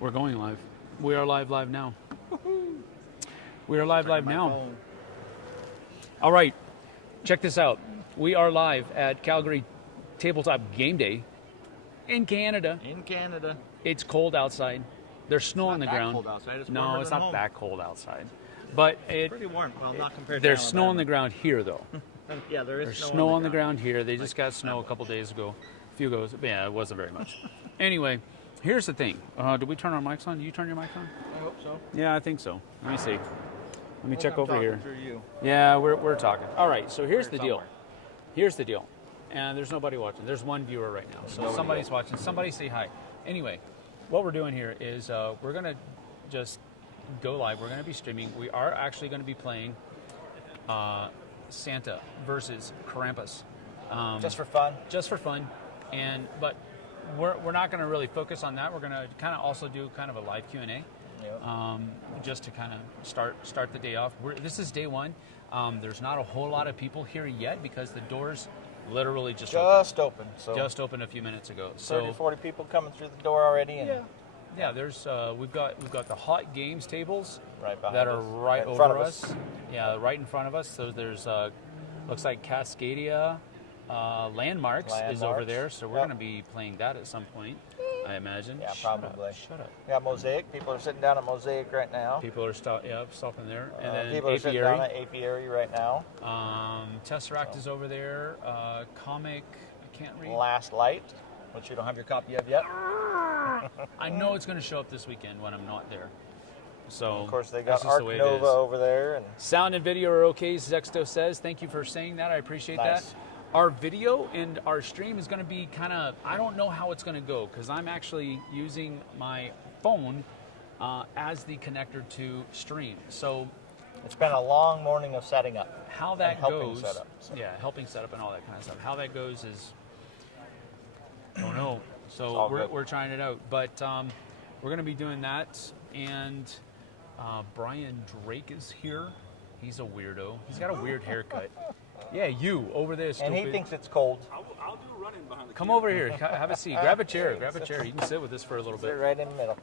We're going live. We are live now. We are live now. Phone. All right, check this out. We are live at Calgary Tabletop Game Day in Canada. In Canada. It's cold outside. There's snow on the ground. Cold outside. It's No, warmer it's than not home. that cold outside. But Pretty warm. Well, not compared to there's snow on Alabama. the ground here, though. Yeah, There's snow on the ground here. They just got snow a couple days ago. A few goes. Yeah, it wasn't very much. Anyway, here's the thing. Did we turn our mics on? Did you turn your mic on? I hope so. Yeah, I think so. Let me see. Let me check over here. Through you. Yeah, we're talking. All right, so here's the deal. somewhere. Here's the deal. And there's nobody watching. There's one viewer right now. So somebody's watching. Somebody say hi. Anyway, what we're doing here is we're going to just go live. We're going to be streaming. We are actually going to be playing Santa versus Krampus. Just for fun. Just for fun. But we're not going to really focus on that. We're going to kind of also do kind of a live Q&A. Yep. Just to kind of start the day off. This is day one. There's not a whole lot of people here yet because the doors literally just opened. So just opened a few minutes ago. 30, So 40 people coming through the door already. And yeah. There's we've got the hot games tables right behind that are us. right in front over of us. Yeah, right in front of us. So there's looks like Cascadia Landmarks is over Landmarks. there. So we're Yep. going to be playing that at some point, I imagine. Yeah, Shut probably. up, Shut up. We got Mosaic. People are sitting down at Mosaic right now. People are stopping there, and then people are sitting down Apiary. at Apiary right now. Tesseract is over there. Comic, I can't read. Last Light, which you don't have your copy of yet. I know it's going to show up this weekend when I'm not there. So Of course, they that's got just Arc the way it Nova is. over there. And Sound and video are okay, Zexto says. Thank you for saying that. I appreciate Nice. that. Our video and our stream is going to be kind of, I don't know how it's going to go because I'm actually using my phone as the connector to stream. So it's been a long morning of setting up. how that helping goes, set up, so. yeah, helping set up and all that kind of stuff. How that goes is, I don't know. It's So all good. we're trying it out, but we're going to be doing that. And Brian Drake is here. He's a weirdo. He's got a weird haircut. Yeah, you over there, stupid. And he thinks it's cold. I'll do a run-in behind the Come camera. over here. Have a seat. Grab a chair. Grab a chair. You can sit with us for a little Sit bit. right in the middle.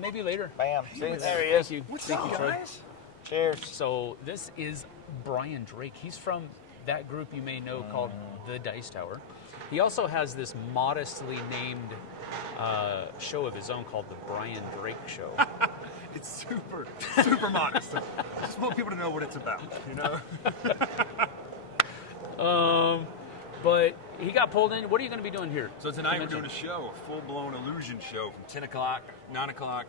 Maybe later. Bam. See, there he Thank is. you. What's Thank up, you, Troy. guys? Cheers. So this is Brian Drake. He's from that group you may know called The Dice Tower. He also has this modestly named show of his own called The Brian Drake Show. It's super modest. I just want people to know what it's about, you know? But he got pulled in. What are you going to be doing here? So tonight we're Mention. doing a show, a full-blown illusion show from 10 o'clock, 9 o'clock,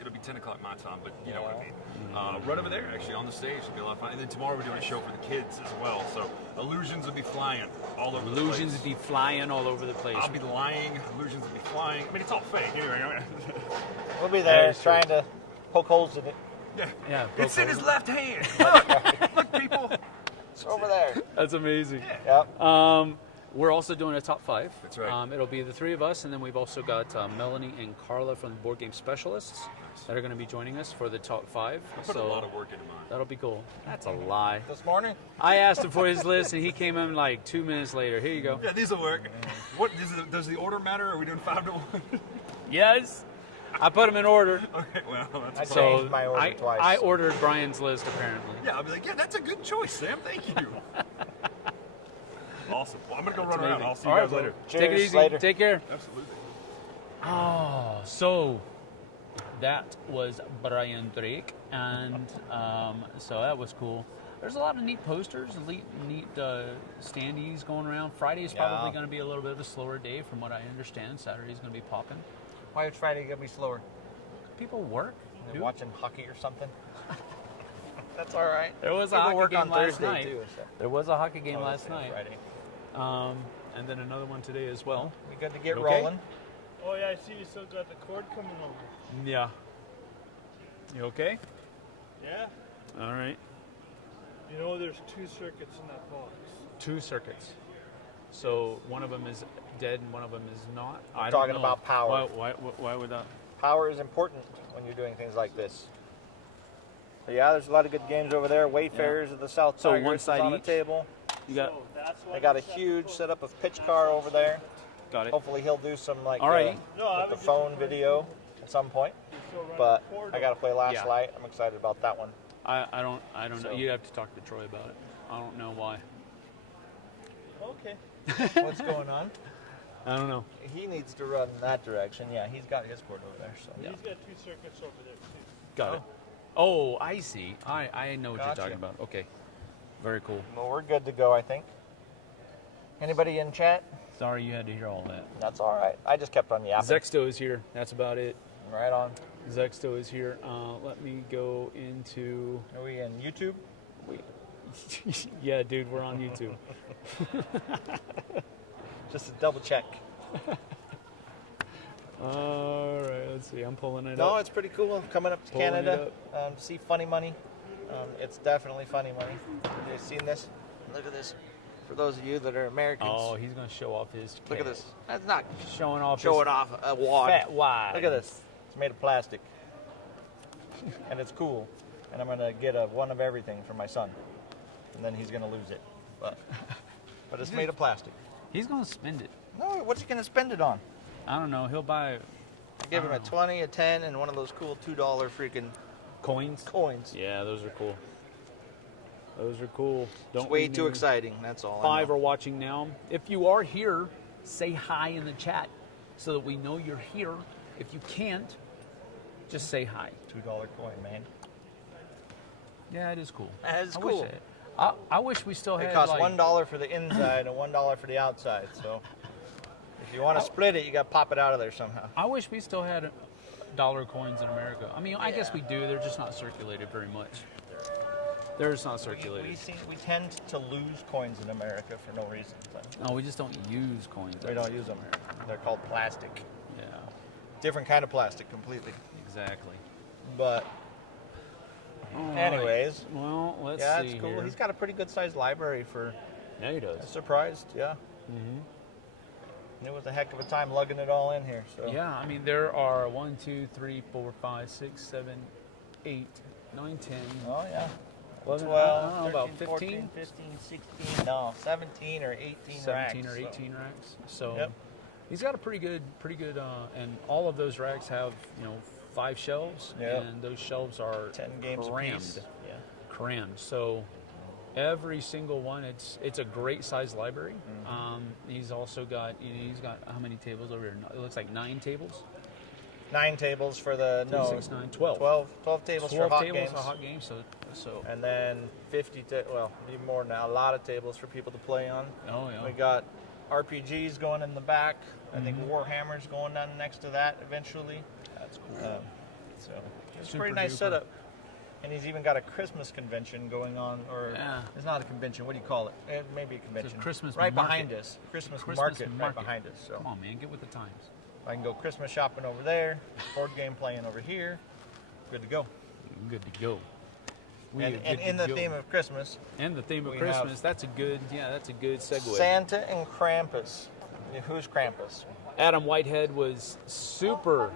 it'll be 10 o'clock my time, but you know what I mean. Right over there, actually, on the stage. It'll be a lot of fun. And then tomorrow we're doing a show for the kids as well. So illusions will be flying all over Illusions the place. be flying all over the place. I'll be lying, illusions will be flying. I mean, it's all fake anyway. We'll be there That's true. trying to poke holes in it. Yeah, It's in poke his left hand. Look, people. It's over there. That's amazing. Yep. We're also doing a top five. That's right. It'll be the three of us, and then we've also got Melanie and Carla from the Board Game Specialists that are going to be joining us for the top five. Put a lot of work into mine. That'll be cool. That's a lie. This morning? I asked him for his list, and he came in like 2 minutes later. Here you go. Yeah, these will work. What does the order matter? Are we doing 5 to 1? Yes, I put them in order. Okay, well, I that's So changed my order twice. I ordered Brian's list apparently. yeah. I'll be like, yeah, that's a good choice, Sam. Thank you. Awesome. Well, I'm gonna go run around. amazing. I'll see All you right, guys later. Take it Cheers, easy. later. Take care. Absolutely. Oh, so that was Brian Drake, and so that was cool. There's a lot of neat posters, neat standees going around. Friday's probably Yeah. going to be a little bit of a slower day, from what I understand. Saturday's going to be popping. Why is Friday going to be slower? People work. They're dude. watching hockey or something? That's all right. There was a People hockey work game on last Thursday, night. too. So. There was a hockey game Oh, last that's night, Friday. and then another one today as well. We good to get You okay? rolling? Oh yeah, I see you still got the cord coming over. Yeah. You okay? Yeah? All right. You know there's 2 circuits in that box. 2 circuits. So one of them is dead and one of them is not. I talking don't know. about power. Why would that? Power is important when you're doing things like this. So yeah, there's a lot of good games over there. Wayfarers of the South So Tigers one is side on the each? table. You got So that's why They got a it's huge setup of pitch car over there. got it. Hopefully he'll do some like Alrighty. No, I with the was phone just video at some point. Still running But Portal. I got to play Last Yeah. Light. I'm excited about that one. I don't know. So- You have to talk to Troy about it. I don't know why. Okay. What's going on? I don't know. He needs to run that direction. Yeah, he's got his board over there. So Yeah. He's got 2 circuits over there too. Got it. Oh, I see. I know what Gotcha. you're talking about. Okay. Very cool. Well, we're good to go, I think. Anybody in chat? Sorry you had to hear all that. That's all right. I just kept on yapping. Zexto is here. That's about it. Right on. Zexto is here. Let me go into. Are we in YouTube? Yeah, dude, we're on YouTube. Just to double check. All right, let's see. I'm pulling it No, up. it's pretty cool coming up to Pulling it Canada to see Funny Money. It's definitely Funny Money. Have you seen this? Look at this. For those of you that are Americans, Oh, he's gonna show off his. look at cat. this. That's not Showing off. showing his off a wad. fat wad. Look at this. It's made of plastic. And it's cool. And I'm going to get one of everything for my son. And then he's going to lose it. But it's made of plastic. He's gonna spend it. No, what's he going to spend it on? I don't know. He'll buy I give him a 20, a 10, and one of those cool $2 freaking coins. coins. Yeah, those are cool. Those are cool. Don't It's way we too know? exciting. That's all. I 5 know. are watching now. If you are here, say hi in the chat so that we know you're here. If you can't, just say hi. $2 coin, man. Yeah, it is cool. That is I cool. Wish I wish we still had It costs like, $1 for the inside and $1 for the outside. So if you want to split it, you got to pop it out of there somehow. I wish we still had dollar coins in America. I mean, I guess Yeah. we do. They're just not circulated very much. They're just not circulated. We tend to lose coins in America for no reason. So No, we just don't use coins. we don't use them. They're called plastic. Yeah, Different kind of plastic completely. exactly. But All right. anyways, Well, let's yeah, see it's cool. here. He's got a pretty good sized library for. Yeah, he I'm does. surprised, yeah. Mm-hmm. It was a heck of a time lugging it all in here. So Yeah, I mean, there are 1, 2, 3, 4, 5, 6, 7, 8, 9, 10, Oh yeah. 11, 12, I don't know, about 13, 15? 14, 15, 16, no, 17 or 18 17 racks. or 18 racks. So Yep. he's got a pretty good, and all of those racks have 5 shelves, Yep. and those shelves are 10 games crammed, apiece. Yeah. crammed. So every single one, it's a great size library. Mm-hmm. He's also got he's got how many tables over here? It looks like 9 tables. 9 tables for the 6, 9, 12. 12 tables 12 for hot tables games. for hot games. So And then 50 even more now, a lot of tables for people to play on. oh yeah. We got RPGs going in the back. I think Warhammer's going down next to that eventually. That's cool. So it's a Super pretty nice duper. setup. And he's even got a Christmas convention going on, or Yeah. it's not a convention. What do you call it? It may be a convention. Christmas right market. behind us. Christmas Christmas market right behind us. So Come on, man, get with the times. I can go Christmas shopping over there, board game playing over here. Good to go. Good to go. We are And good in to the go. theme of Christmas, And the theme of we Christmas, have that's a good segue. Santa and Krampus. Who's Krampus? Adam Whitehead was super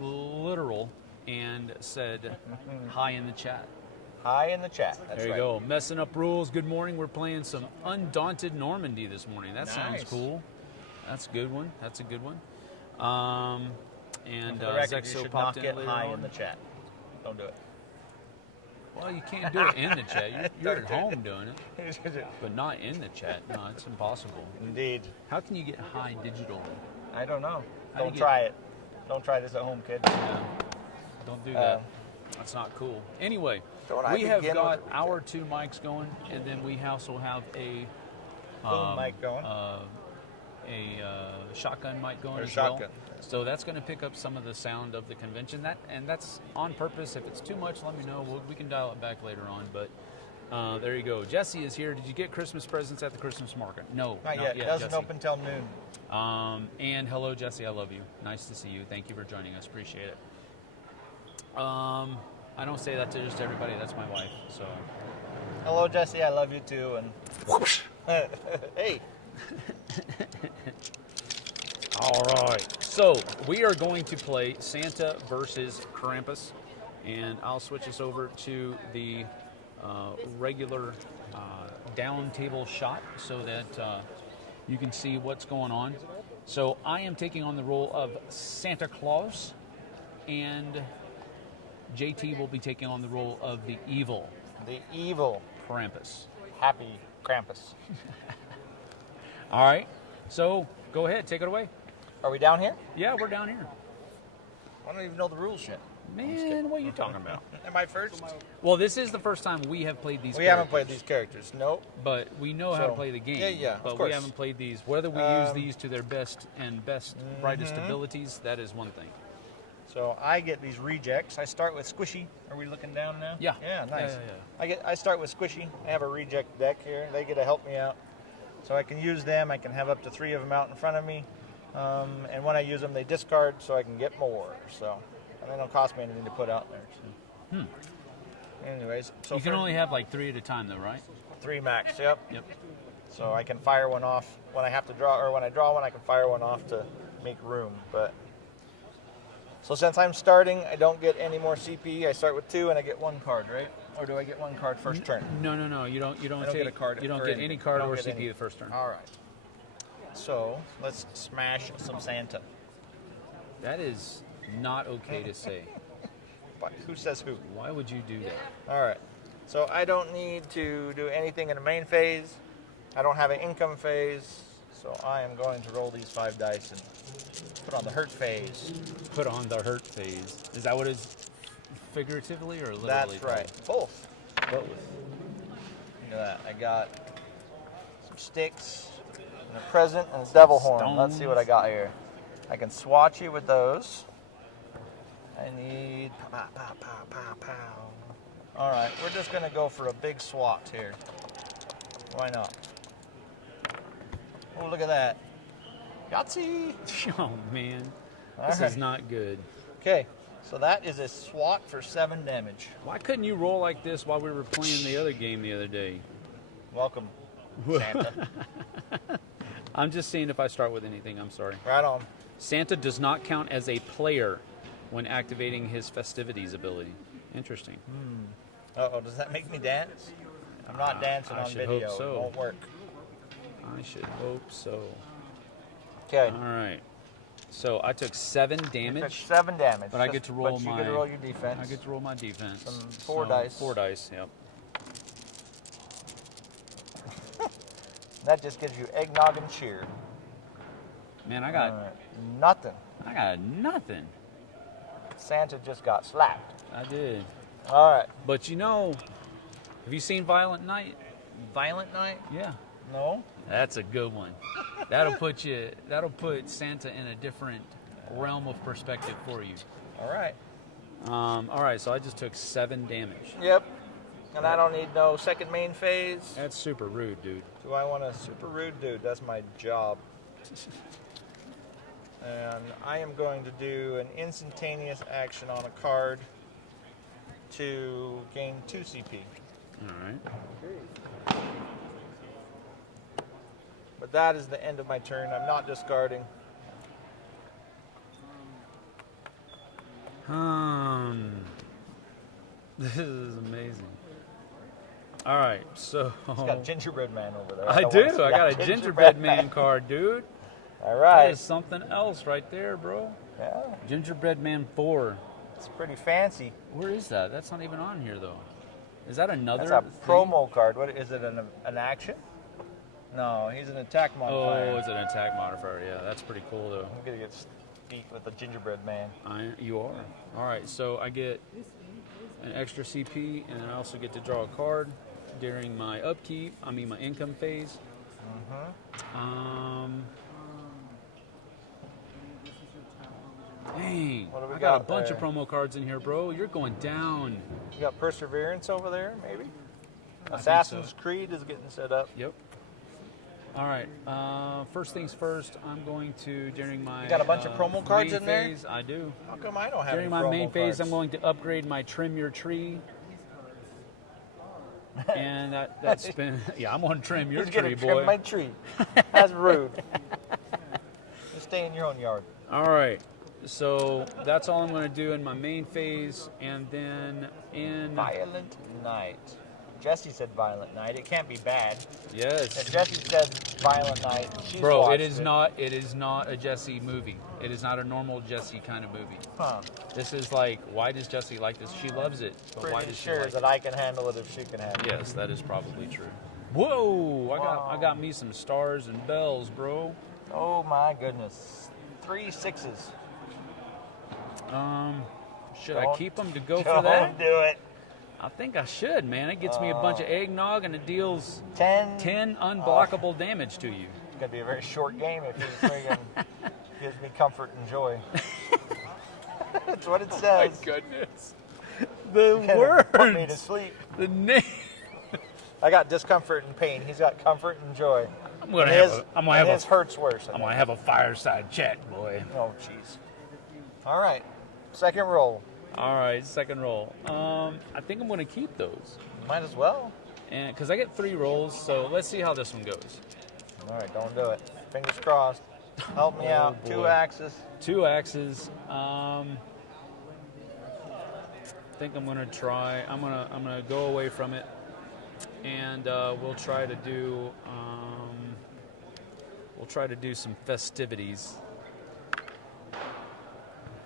literal and said hi in the chat. Hi in the chat. That's There you right. go. Messing up rules. Good morning. We're playing some Undaunted Normandy this morning. That sounds Nice. cool. That's a good one. That's a good one. And For the record, you Zexo should popped not in get later high on. in the chat. Don't do it. Well, you can't do it in the chat. You're at home doing it, but not in the chat. No, it's impossible. Indeed. How can you get high digital? I don't know. How do you Don't get- try it. Don't try this at home, kid. Don't do that. That's not cool. Anyway, Don't I we have begin got with a our 2 mics going, and then we also have a Boom mic going. shotgun mic going Or as shotgun. well. So that's going to pick up some of the sound of the convention. That's on purpose. If it's too much, let me know. We can dial it back later on. But there you go. Jesse is here. Did you get Christmas presents at the Christmas market? No, Not yet. It doesn't Jesse. open till noon. And hello, Jesse. I love you. Nice to see you. Thank you for joining us. Appreciate it. I don't say that to just everybody. That's my wife. So Hello, Jesse. I love you too. And hey, all right. So we are going to play Santa versus Krampus, and I'll switch us over to the regular down table shot so that you can see what's going on. So I am taking on the role of Santa Claus, and JT will be taking on the role of the evil Krampus. Happy Krampus. All right. So go ahead, take it away. Are we down here? Yeah, we're down here. I don't even know the rules yet. Man, what are you talking about? Am I first? Well, this is the first time we have played these. We haven't played these characters. Nope. But we know how to play the game. Yeah, of But course. we haven't played these. Whether we use these to their best and brightest abilities, that is one thing. So I get these rejects. I start with Squishy. Are we looking down now? Yeah. Yeah, nice. Yeah. I start with Squishy. I have a reject deck here. They get to help me out. So I can use them. I can have up to 3 of them out in front of me. And when I use them, they discard so I can get more. So, and they don't cost me anything to put out there. So. Anyways, so You can only have like 3 at a time, though, right? 3 max. Yep. Yep. So I can fire one off when I have to draw, or when I draw one, I can fire one off to make room. But so since I'm starting, I don't get any more CP. I start with 2 and I get 1 card, right? Or do I get 1 card first turn? No. You don't I don't get a card. You don't or get anything. any card I don't or get CP any. the first turn. All right. So let's smash some Santa. That is not okay to say. But who says who? Why would you do that? All right. So I don't need to do anything in the main phase. I don't have an income phase. So I am going to roll these 5 dice and put on the hurt phase. Put on the hurt phase. Is that what it is figuratively or literally? That's right. Both. Both. Look at that. I got some sticks and a present and a devil horn. Let's see what I got here. I can swatch you with those. I need pow, pow, pow, pow, pow. All right, we're just gonna go for a big swat here. Why not? Oh, look at that. Yahtzee! Oh man, All this right. is not good. Okay, so that is a swat for 7 damage. Why couldn't you roll like this while we were playing the other game the other day? Welcome, Santa. I'm just seeing if I start with anything. I'm sorry. Right on. Santa does not count as a player when activating his festivities ability. Interesting. Uh-oh, does that make me dance? I'm not dancing I on should video. hope so. It won't work. I should hope so. Okay. All right. So I took 7 Took damage, 7 damage. but I get to roll but my. you get to roll your defense. I get to roll my defense. Some 4 dice. 4 dice. Yep. That just gives you eggnog and cheer. Man, I All got right. Nothing. nothing. Santa just got slapped. I did. All right. But you know, have you seen Violent Night? Violent night? Yeah. No. That's a good one. That'll put Santa in a different realm of perspective for you. All right. All right, so I just took 7 damage. Yep. And I don't need no second main phase. That's super rude, dude. Do I want a super rude dude? That's my job. And I am going to do an instantaneous action on a card to gain 2 CP. All right. But that is the end of my turn. I'm not discarding. This is amazing. All right, so He's got Gingerbread Man over there. I don't do. wanna see I got that a Gingerbread Man card, dude. All That right. is something else right there, bro. Yeah, Gingerbread Man 4. it's pretty fancy. Where is that? That's not even on here, though. Is that another That's a thing? promo card. What is it? An action? No, he's an attack modifier. Oh, it's an attack modifier. Yeah, that's pretty cool, though. I'm gonna get beat with the Gingerbread Man. You are. All right, so I get an extra CP, and then I also get to draw a card during my upkeep. I mean, my income phase. Dang, What do we I got a got bunch of there? promo cards in here, bro. You're going down. You got Perseverance over there, maybe? I think Assassin's so. Creed is getting set up. Yep. All right. First things first. I'm going to during my. You got a bunch of promo cards main in there? phase, I do. How come I don't have During any my promo main phase, cards? I'm going to upgrade my trim your tree. And that's been I'm going to trim your He's gonna tree, trim boy. my tree. That's rude. Just stay in your own yard. All right. So that's all I'm going to do in my main phase, and then in Violent Night. Jesse said Violent Night. It can't be bad. Yes. If Jesse said Violent Night, she's Bro, watched it is not. It is not a Jesse movie. It is not a normal Jesse kind of movie. Huh. This is like, why does Jesse like this? She loves it, but why Pretty does she sure like that it? I can handle it if she can handle it. Yes, that is probably true. Whoa! I Wow. got me some stars and bells, bro. Oh my goodness. 3 6s. Should I Don't- keep them to go for Don't that? do it. I think I should, man. It gets me a bunch of eggnog and it deals 10. 10 unblockable damage to you. It's going to be a very short game if he friggin' gives me comfort and joy. That's what it says. Goodness. The Put me to words. sleep. The name. I got discomfort and pain. He's got comfort and joy. I'm gonna And have his a hurts worse. I I'm think. gonna have a fireside chat, boy. Oh, jeez. All right. Second roll. All right, second roll. I think I'm gonna keep those, Might as well. and because I get 3 rolls, so let's see how this one goes. All right, don't do it. Fingers crossed. Help me Oh, out. boy. 2 axes. 2 axes. I think I'm gonna try. I'm gonna go away from it, and we'll try to do some festivities.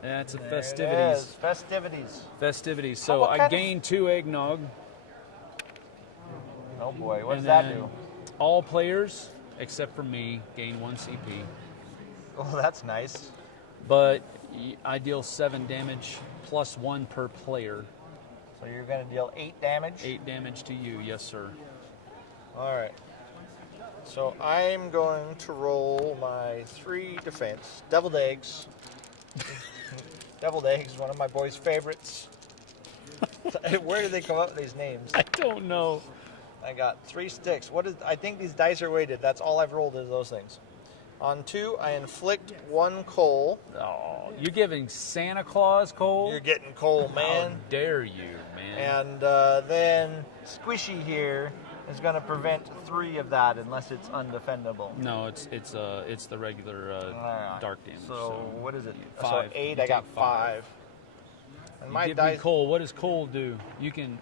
That's a There it festivities. is. Festivities. Festivities. How- So what I kind of- gained 2 eggnog. Oh boy, what and does that then do? All players except for me gain 1 CP, Oh, that's nice. but I deal 7 damage plus 1 per player. So you're going to deal 8 damage? 8 damage to you, yes sir. All right. So I'm going to roll my 3 defense. Deviled eggs. Deviled eggs, one of my boys' favorites. Where did they come up with these names? I don't know. I got 3 sticks. I think these dice are weighted. That's all I've rolled is those things. On 2, I inflict 1 coal. Oh, you're giving Santa Claus coal? You're getting coal, man. How dare you, man? And then Squishy here is going to prevent 3 of that unless it's undefendable. No, it's the regular Alright. dark damage. So what is it? 5. So 8. You I got take 5. And You my give me dice coal. What does coal do? You can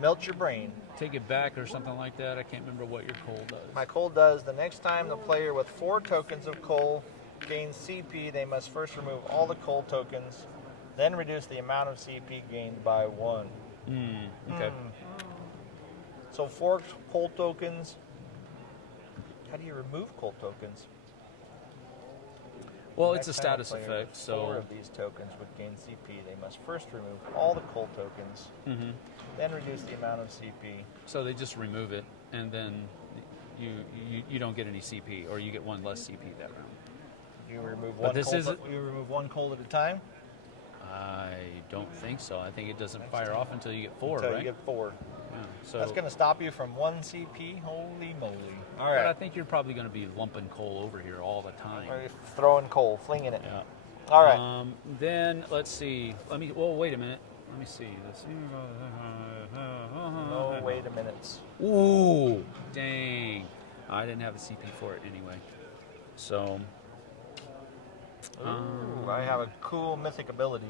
melt your brain. take it back or something like that. I can't remember what your coal does. My coal does the next time the player with 4 tokens of coal gains CP, they must first remove all the coal tokens, then reduce the amount of CP gained by 1. Okay. So 4 coal tokens. How do you remove coal tokens? Well, it's a Next time status player effect, with 4 so of these tokens would gain CP. They must first remove all the coal tokens, then reduce the amount of CP. they just remove it, and then you don't get any CP, or you get 1 less CP that round. You remove But one. this coal isn't- you remove 1 coal at a time I don't think so. I think it doesn't fire off until you get 4, until right? you get 4. Yeah. So That's going to stop you from 1 CP. Holy moly! All But I right, think you're probably going to be lumping coal over here all the time. we're throwing coal, flinging it. Yeah. All right. Then let's see. Wait a minute. Let me see this. No, wait a minute. Ooh, dang! I didn't have a CP for it anyway. So Ooh, I have a cool mythic ability.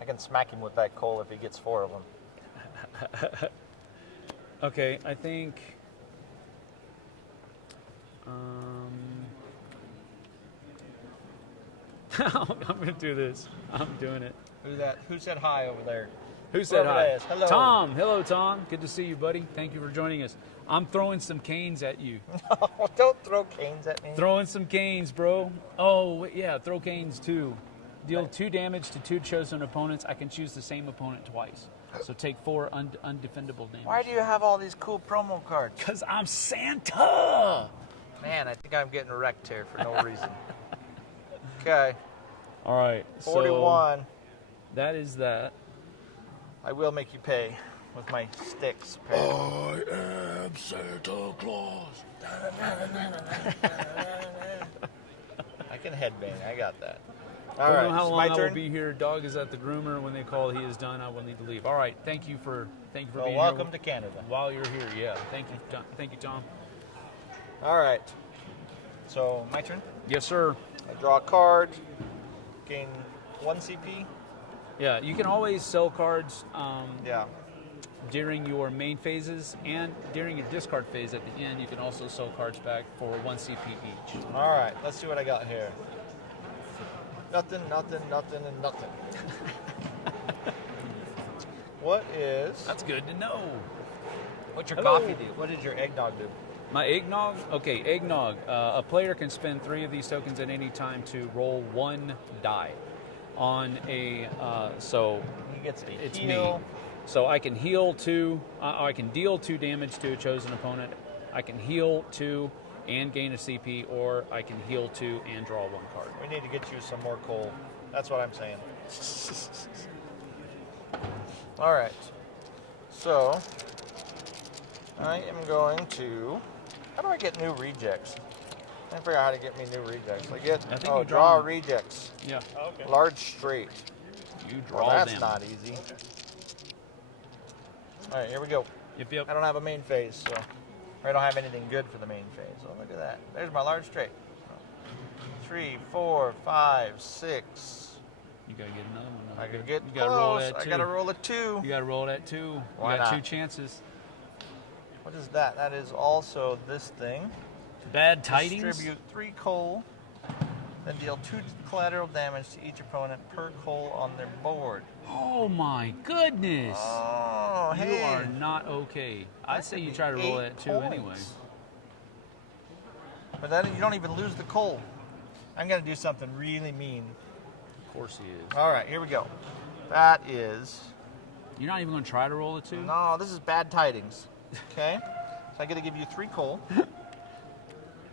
I can smack him with that coal if he gets 4 of them. okay, I think. I'm gonna do this. I'm doing it. Who said hi over there? Who said Whoever hi? that is. Hello. Tom. Hello, Tom. Good to see you, buddy. Thank you for joining us. I'm throwing some canes at you. Don't throw canes at me. Throwing some canes, bro. Oh, yeah, throw canes too. Deal 2 damage to 2 chosen opponents. I can choose the same opponent twice. So take 4 undefendable damage. Why do you have all these cool promo cards? Because I'm Santa! Man, I think I'm getting wrecked here for no reason. Okay, All right. 41. So that is that. I will make you pay with my sticks. I am Santa Claus. I can headbang. I got that. I All don't right, know how it's long my I will turn. be here. Dog is at the groomer. When they call, he is done. I will need to leave. All right. Thank you for Well, being welcome here to Canada. while you're here. Yeah. Thank you. Thank you, Tom. All right. So my turn. Yes, sir. I draw a card. Gain 1 CP. Yeah. You can always sell cards. Yeah. during your main phases and during your discard phase at the end. You can also sell cards back for 1 CP each. All right, let's see what I got here. Nothing, nothing, nothing, and nothing. What is... That's good to know. What's your Hello. coffee do? What did your eggnog do? My eggnog? Okay, eggnog. A player can spend 3 of these tokens at any time to roll 1 die. On a, so He gets a it's heal. me. So I can heal 2, I can deal 2 damage to a chosen opponent. I can heal 2 and gain a CP, or I can heal 2 and draw 1 card. We need to get you some more coal. That's what I'm saying. All right. So, I am going to... How do I get new rejects? I figure out how to get me new rejects. I get... I think oh, you draw draw rejects. Yeah, Okay. Large straight. you Well, draw that's them. not easy. All right, here we go. Yep, yep. I don't have a main phase, so I don't have anything good for the main phase. So look at that. There's my large straight. 3, 4, 5, 6. You gotta get another one. I could get You gotta roll close. that I 2. gotta roll a 2. You gotta roll that 2. Why you got not? 2 chances. What is that? That is also this thing. Bad tidings. Distribute 3 coal, then deal 2 collateral damage to each opponent per coal on their board. Oh my goodness! Oh, hey. You are not okay. I say you try to roll that 2 anyway. But then you don't even lose the coal. I'm gonna do something really mean. Of course he is. All right, here we go. That is... You're not even gonna try to roll a 2? No, this is bad tidings. Okay? So I get to give you 3 coal.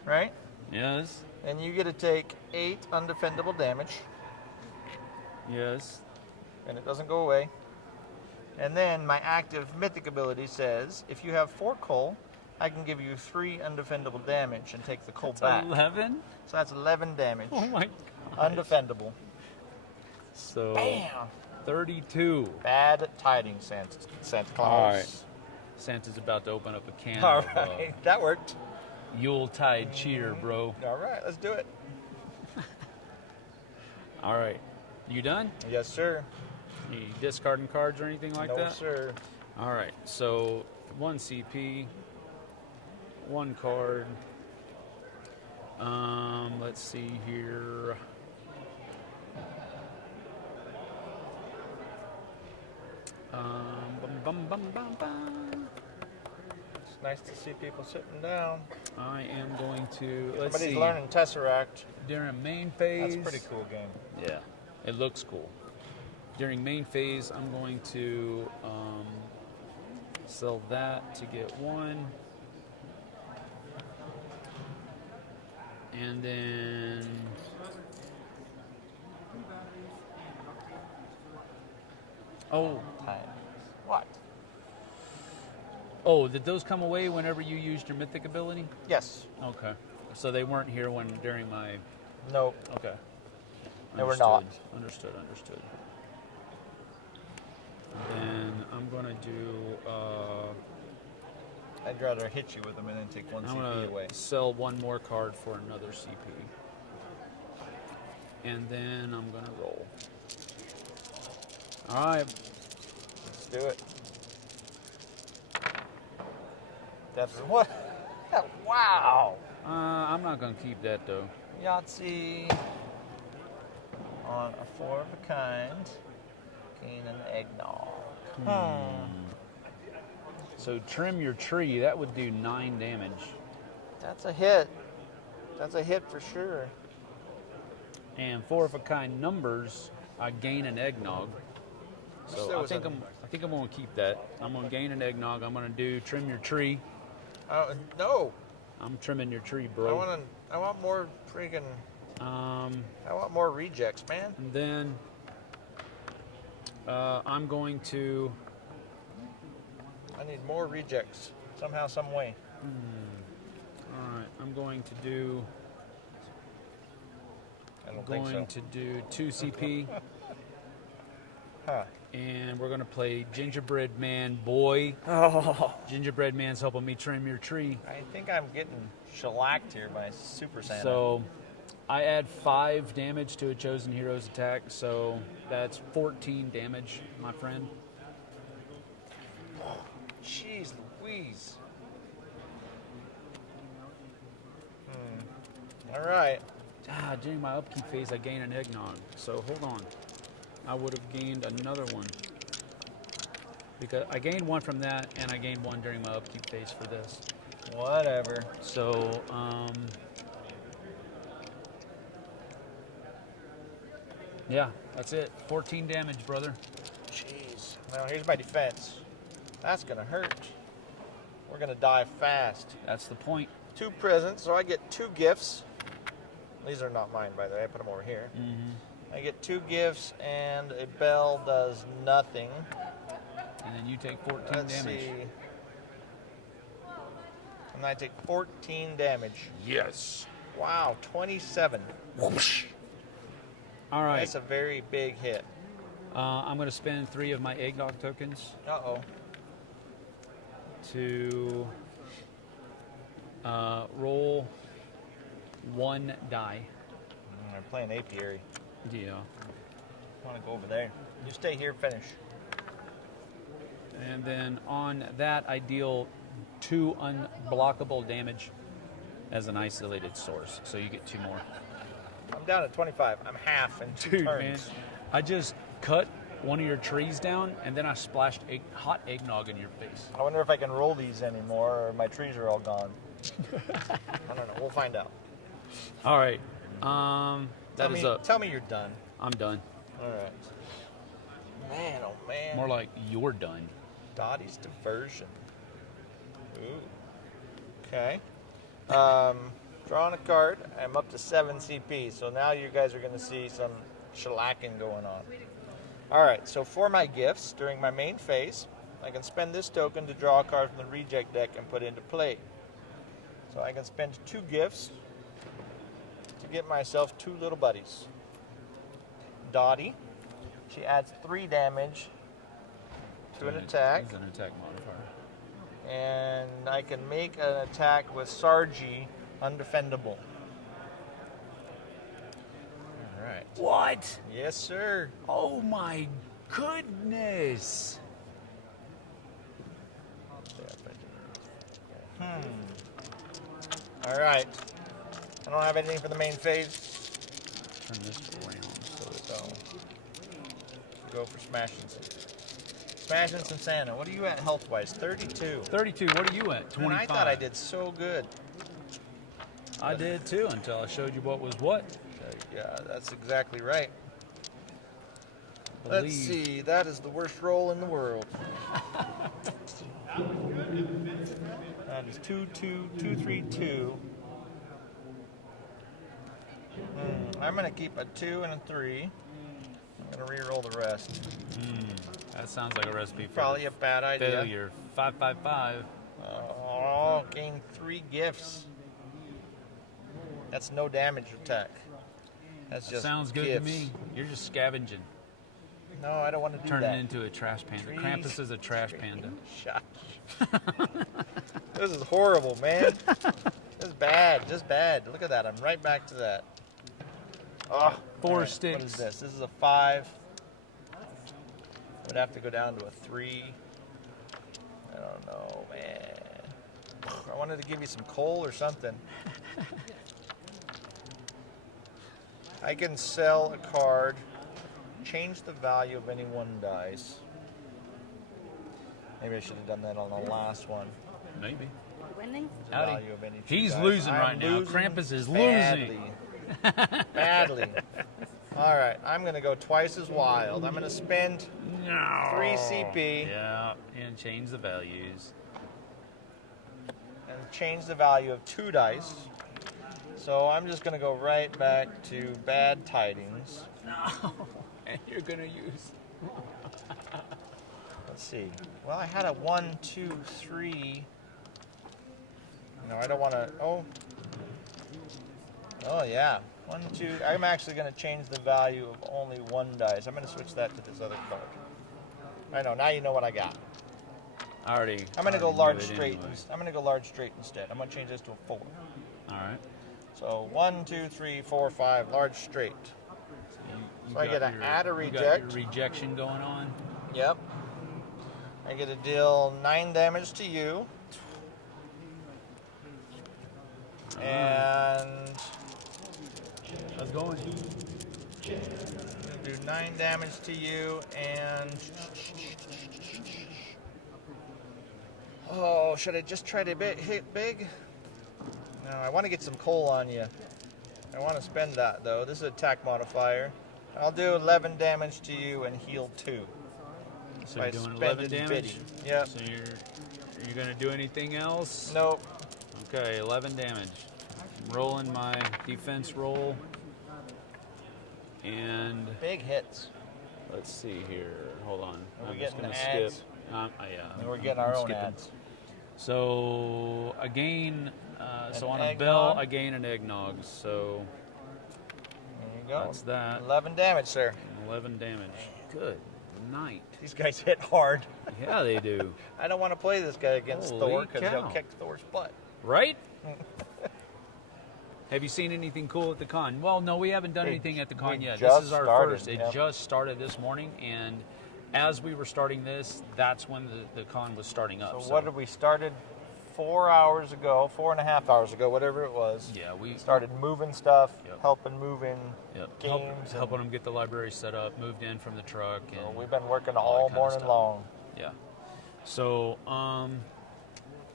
Right? Yes. And you get to take 8 undefendable damage. Yes. And it doesn't go away. And then my active mythic ability says, if you have 4 coal, I can give you 3 undefendable damage and take the coal back. 11? So that's 11 damage. Oh my god. Undefendable. So Bam! 32. Bad tidings, Santa Claus. All right. Santa's about to open up a can All of right, that worked. Yuletide cheer, bro. All right, let's do it. All right. You done? Yes, sir. You discarding cards or anything like no, that? sir. All right. So 1 CP, 1 card. Let's see here. Bum, bum, bum, bum. It's nice to see people sitting down. I am going to, let's Somebody's see. learning Tesseract. During main phase. That's a pretty cool game. Yeah, it looks cool. During main phase, I'm going to sell that to get 1. And then What? Oh, did those come away whenever you used your mythic ability? Yes. Okay. So they weren't here during my... Nope. Okay. They were not. Understood. Then I'm going to do... I'd rather hit you with them and then take 1 I'm CP going away. to sell 1 more card for another CP. And then I'm going to roll. All right. Let's do it. That's what? Wow. I'm not going to keep that, though. Yahtzee on a 4 of a kind. Gain an eggnog. So trim your tree. That would do 9 damage. That's a hit. That's a hit for sure. And 4 of a kind numbers, I gain an eggnog. So I think I'm going to keep that. I'm going to gain an eggnog. I'm going to do trim your tree. No. I'm trimming your tree, bro. I want more freaking. I want more rejects, man. And then I'm going to. I need more rejects somehow, some way. All right, I'm going to do. I don't think so. Going to do 2 CP. Huh. And we're going to play Gingerbread Man Boy. Oh. Gingerbread Man's helping me trim your tree. I think I'm getting shellacked here by Super Santa. So I add 5 damage to a chosen hero's attack, so that's 14 damage, my friend. Jeez Louise. All right. During my upkeep phase, I gain an eggnog. So hold on. I would have gained another one. Because I gained one from that, and I gained one during my upkeep phase for this. Whatever. So, yeah, that's it. 14 damage, brother. Jeez. Now here's my defense. That's gonna hurt. We're gonna die fast. That's the point. 2 presents, so I get 2 gifts. These are not mine, by the way. I put them over here. I get 2 gifts, and a bell does nothing. And then you take 14 Let's damage. see. And I take 14 damage. Yes. Wow, 27. All right. That's a very big hit. I'm going to spend 3 of my eggnog tokens Uh-oh. to roll 1 die. I'm playing apiary. Yeah. I want to go over there. You stay here, finish. And then on that, I deal 2 unblockable damage as an isolated source. So you get 2 more. I'm down at 25. I'm half in 2 Dude, turns. man, I just cut one of your trees down, and then I splashed hot eggnog in your face. I wonder if I can roll these anymore, or my trees are all gone. I don't know. We'll find out. All right. That is up. Tell me you're done. I'm done. All right. Man, oh man. More like you're done. Dottie's diversion. Ooh. Okay. Drawing a card. I'm up to 7 CP, so now you guys are going to see some shellacking going on. All right, so for my gifts, during my main phase, I can spend this token to draw a card from the reject deck and put it into play. So I can spend 2 gifts to get myself 2 little buddies. Dottie, she adds 3 damage to an attack. It's an attack modifier. And I can make an attack with Sargi undefendable. All right. What? Yes, sir. Oh my goodness. All right. I don't have anything for the main phase, Turn this around so so go for smashing. Smashing some Santa. What are you at health-wise? 32. 32. What are you at? 25. Man, I thought I did so good. I did too until I showed you what was what. Yeah, that's exactly right. Believe. Let's see. That is the worst roll in the world. That is 2, 2, 2, 3, 2. I'm going to keep a 2 and a 3. I'm going to re-roll the rest. That sounds like a recipe for Probably a bad idea. failure. 555. Oh, gain 3 gifts. That's no damage attack. That's just Sounds good gifts. to me. You're just scavenging. No, I don't want to do Turning that. into a trash panda. Trees. Krampus is a trash panda. Shush. This is horrible, man. This is bad. Just bad. Look at that. I'm right back to that. Oh, 4 What sticks. is this? This is a 5. Would have to go down to a 3. I don't know, man. I wanted to give you some coal or something. I can sell a card, change the value of any 1 dice. Maybe I should have done that on the last one. Maybe. Winning? The Howdy. value of any 2 He's dice. losing I'm right now. losing Krampus is badly. losing. Badly. All right, I'm going to go twice as wild. I'm going to spend No. 3 CP Yeah, and change the values. and change the value of 2 dice. So I'm just going to go right back to bad tidings. No. And you're going to use. Let's see. Well, I had a 1, 2, 3. No, I don't want to. Oh, yeah. 1, 2. I'm actually going to change the value of only 1 dice. I'm going to switch that to this other card. I know. Now you know what I got. Already. I'm going to go already large knew it straight. anyway. I'm going to go large straight instead. I'm going to change this to a 4. All right. So 1, 2, 3, 4, 5, large straight. You So I got get an your- add a you got reject. your rejection going on. Yep. I get to deal 9 damage to you. And Let's go. do 9 damage to you, and oh, should I just try to hit big? No, I want to get some coal on you. I want to spend that though. This is attack modifier. I'll do 11 damage to you and heal 2. So you're doing 11 damage. Yep. So are you gonna do anything else? Nope. Okay, 11 damage. I'm rolling my defense roll. And Big hits. let's see here. Hold on. Are we I'm just getting gonna ads? skip. And we're getting I'm our own skipping. ads. So again, so on a eggnog. bell, I gain an eggnog. So There you go. that's that. 11 damage, sir. 11 damage. Good night. These guys hit hard. Yeah, they do. I don't want to play this guy against Holy Thor because he'll cow. kick Thor's butt. Right? Have you seen anything cool at the con? Well, no, we haven't done We- anything at the con we yet. just This is our started, first. It yep. just started this morning, and as we were starting this, that's when the con was starting up. So what did we started 4 hours ago, 4.5 hours ago, whatever it was. Yeah, we Started moving stuff, Yep. helping move in Yep. games. helping them get the library set up, moved in from the truck, and So we've been working all all that kinda morning stuff. long. Yeah. So,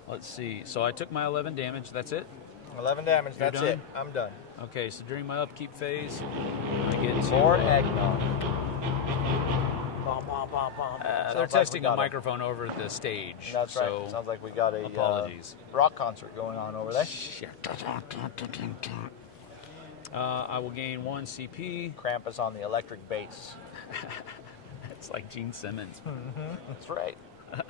let's see. So I took my 11 damage. That's it. 11 damage, You're that's done? it. I'm done. Okay. So during my upkeep phase, I get to. More eggnog. They're Sounds like we testing a got microphone over the stage. That's right. so Sounds like we got a apologies. rock concert going on over there. I will gain 1 CP. Krampus on the electric bass. It's like Gene Simmons. That's right. I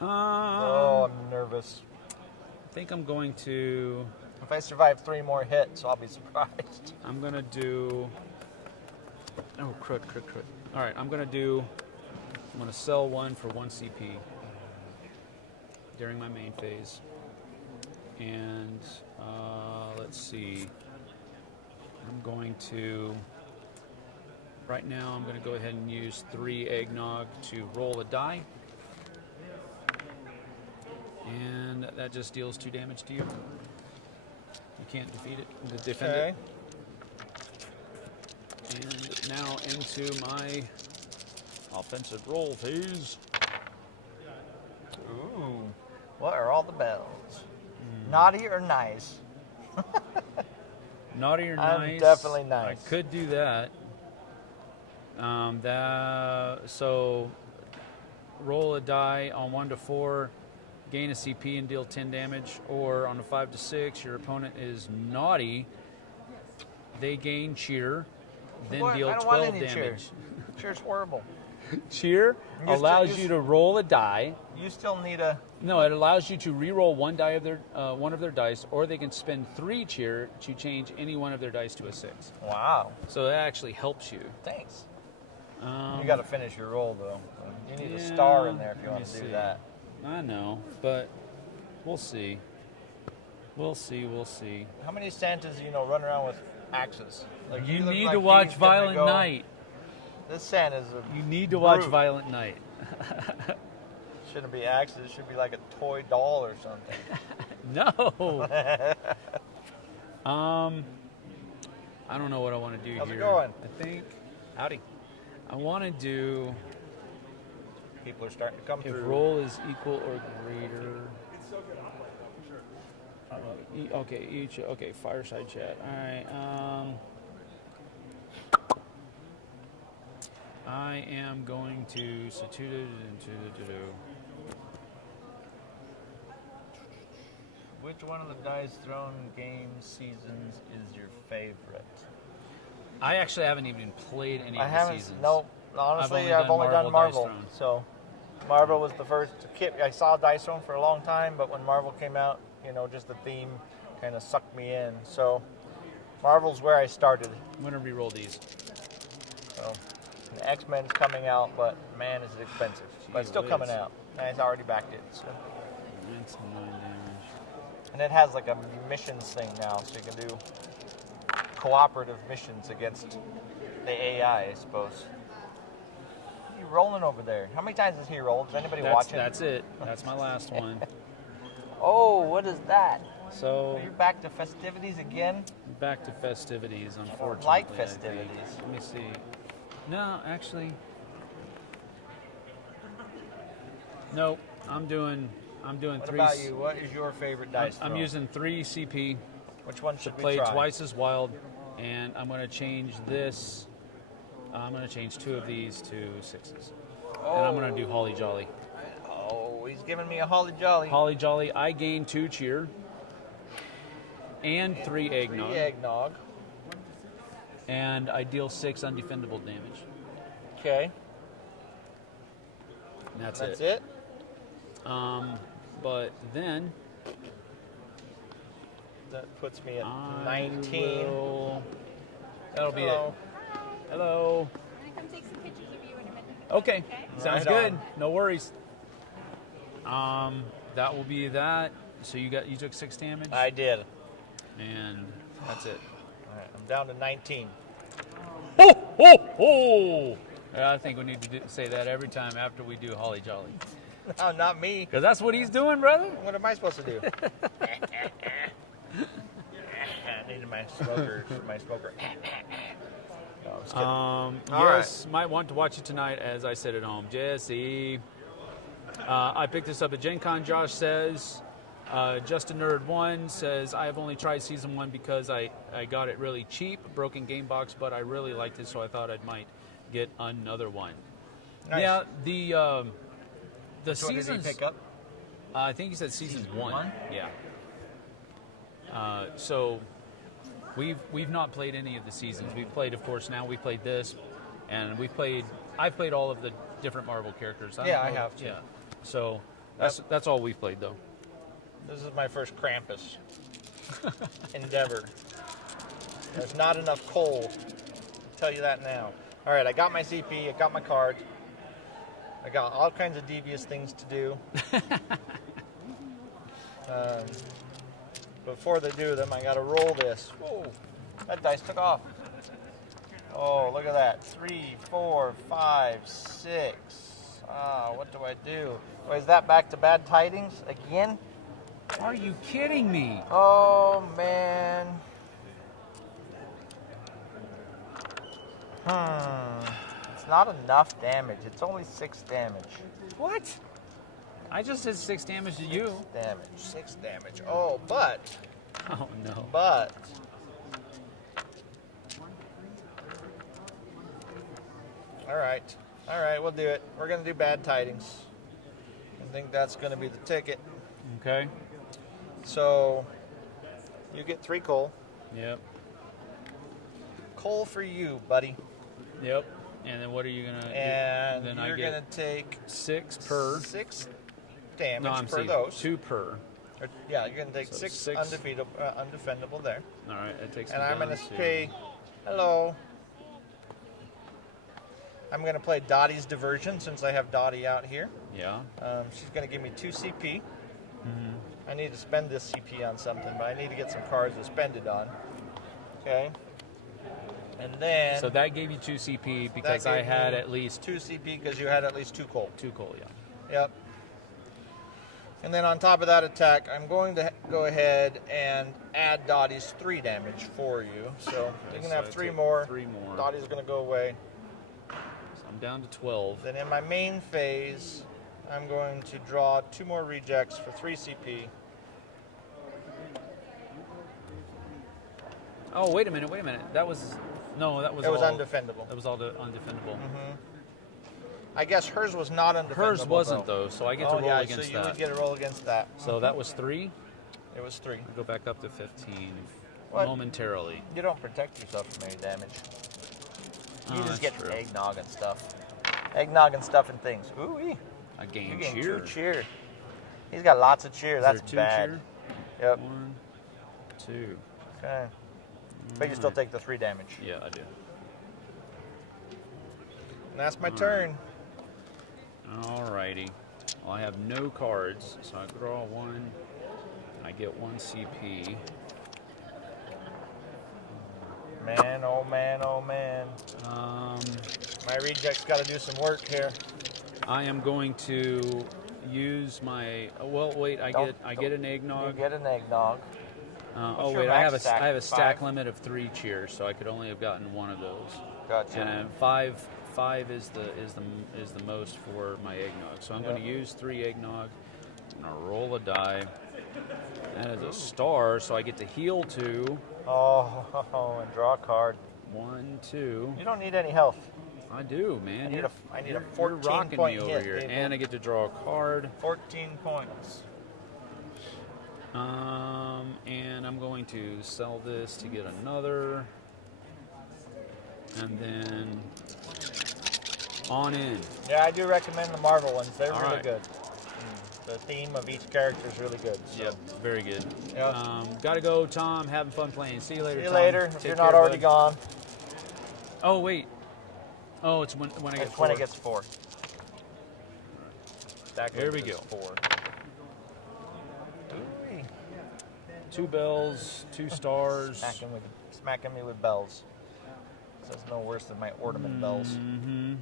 Oh, I'm nervous. think I'm going to. If I survive 3 more hits, I'll be surprised. I'm gonna do. Oh, crud. All right, I'm gonna sell 1 for 1 CP during my main phase, and let's see. I'm going to. Right now, I'm going to go ahead and use 3 eggnog to roll a die, and that just deals 2 damage to you. You can't defeat it. Defend Okay. it. And now into my offensive roll phase. Ooh. What are all the bells? Naughty or nice? Naughty or I'm nice? definitely nice. I could do that. So roll a die on 1 to 4, gain a CP and deal 10 damage, or on a 5 to 6, your opponent is naughty. They gain cheer, then What? deal I don't want 12 any damage. cheers. Cheer's horrible. Cheer You allows still- you to roll a die. You still need a... No, it allows you to re-roll one of their dice, or they can spend 3 cheer to change any one of their dice to a 6. Wow. So that actually helps you. Thanks. Um, You got to finish your roll, though. You need a yeah, star in there if you let want me to do see. that. I know, but we'll see. We'll see. How many Santas, run around with axes? Like, You look need like to watch he's gonna Violent go- Night. This Santa's a... You need to watch brute. Violent Night. Shouldn't be axes. It should be like a toy doll or something. No. I don't know what I want to do How's it here. going? I think. Howdy. I want to do. People are starting to come If through. roll is equal or greater. Okay, fireside chat. All right. I am going to Which one of the Dice Throne game seasons is your favorite? I actually haven't even played any I of the haven't. seasons. No, honestly, I've only done Marvel Marvel. Dice Throne. So, Marvel was the first. I saw Dice Throne for a long time, but when Marvel came out, just the theme kind of sucked me in. So, Marvel's where I started. I'm gonna re-roll these. So, the X-Men's coming out, but man, is it expensive. But it's still Gee coming whiz. out. And it's already backed it. So. That's 9 damage. And it has like a missions thing now, so you can do cooperative missions against the AI, I suppose. you rolling over there? How many times has he rolled? Is anybody watching? That's it. That's my last one. Oh, what is that? So You're back to festivities again? back to festivities, unfortunately. Like I think. festivities. Let me see. No, actually. Nope. I'm doing What three. about you? What is your favorite dice I'm throw? using 3 CP Which one to should we play try? twice as wild, and I'm going to change this. I'm going to change 2 of these to 6s. And I'm going to do Holly Jolly. Oh, he's giving me a holly jolly. Holly Jolly, I gain 2 cheer and 3 eggnog. 3 eggnog. And I deal 6 undefendable damage. Okay. And that's it. But then That puts me at I 19. that'll be Hello. it. Hello. I'm gonna come take some pictures of you in a minute. Okay. Sounds Right good. on. No worries. That will be that. So you took 6 damage, I did. and that's it. All right, I'm down to 19. Ho ho ho! Yeah, I think we need to say that every time after we do Holly Jolly, No, not me. because that's what he's doing, brother. What am I supposed to do? I needed my smoker. No, I'm just kidding. All Yes, might want to watch it tonight as I sit at home. Jesse, I picked this up at Gen Con. Josh says, Just a Nerd 1 says, I have only tried Season 1 because I got it really cheap, broken game box, but I really liked it, so I thought I might get another one. Nice. Yeah, the Which one did he seasons. pick up? I think he said season one. one? Yeah. So we've not played any of the seasons. We've played, of course, now we played this, and I've played all of the different Marvel characters. Yeah, I don't know- have too. Yeah. So that's all we've played though. This is my first Krampus endeavor. There's not enough coal. I'll tell you that now. All right, I got my CP. I got my card. I got all kinds of devious things to do. Before they do them, I got to roll this. Whoa, that dice took off. Oh, look at that. 3, 4, 5, 6. Ah, what do I do? Oh, is that back to bad tidings again? Are you kidding me? Oh, man. It's not enough damage. It's only 6 damage. What? I just did 6 damage to you. 6 damage. Oh, but. Oh no. All right, we'll do it. We're going to do bad tidings. I think that's going to be the ticket. Okay. So, you get 3 coal. Yep. Coal for you, buddy. Yep. And then what are you gonna? And then you're I going get to take 6 per. 6 damage No, I'm per seeing those. 2 per. Or, yeah, you're going to take So 6 6. undefendable there. All right, that takes me And I'm down going to to pay. Hello. I'm going to play Dottie's Diversion since I have Dottie out here. Yeah. She's going to give me 2 CP. I need to spend this CP on something, but I need to get some cards to spend it on. Okay. And then So that gave you 2 CP because that I gave had me at least 2 CP because you had at least 2 coal. 2 coal. Yeah. Yep. And then on top of that attack, I'm going to go ahead and add Dottie's 3 damage for you. So you're going to have I 3 take more. 3 more. Dottie's going to go away. So I'm down to 12. Then in my main phase, I'm going to draw 2 more rejects for 3 CP. Oh, wait a minute. That was It was all undefendable. That was all undefendable. I guess hers was not undefendable. Hers wasn't though, so I get to roll yeah, against so you that. would get a roll against that. So that was 3. It was 3. Go back up to 15 What? momentarily. You don't protect yourself from any damage. You Oh, just that's get true. eggnog and stuff. Eggnog and stuff and things. Ooh-wee. I You gain gain cheer. 2 cheer. He's got lots of cheer. Is That's there 2 bad. cheer? Yep. 1, 2. Okay. But you still take the 3 damage. Yeah, I do. And that's my turn. Alrighty. Well, I have no cards, so I draw 1. I get 1 CP. Man, oh man, oh man. Um, My My reject's got to do some work here. I am going to use my. Well, wait. I get an You eggnog. get an eggnog. Oh your wait, I max have a stack? I have a stack 5? limit of 3 cheers, so I could only have gotten one of those. Gotcha. And five is the most for my eggnog. So I'm going to use 3 eggnog. I'm going to roll a die. That is a star, so I get to heal 2. Oh, and draw a card. 1, 2. You don't need any health. I do, man. I need a You're rocking 14 point me over hit, here, people. and I get to draw a card. 14 points. And I'm going to sell this to get another, and then on in. Yeah, I do recommend the Marvel ones. They're All really right. good. The theme of each character is really good. So. Yep, very good. Yep. Gotta go, Tom. Having fun playing. See you later. See you Tom. later. If Take you're care, not already bud. gone, Oh wait. Oh, it's when I get it's 4. when it gets 4. Stack Here we limit is go. 4. Ooh-wee. 2 bells, 2 stars. Smacking me with bells. That's no worse than my ornament bells. Mm-hmm.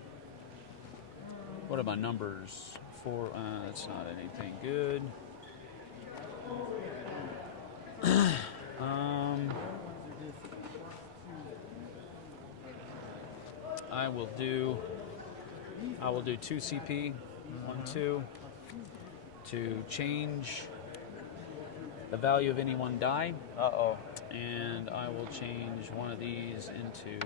What are my numbers? 4. That's not anything good. I will do 2 CP, 1, 2, to change the value of any one die, Uh-oh. and I will change one of these into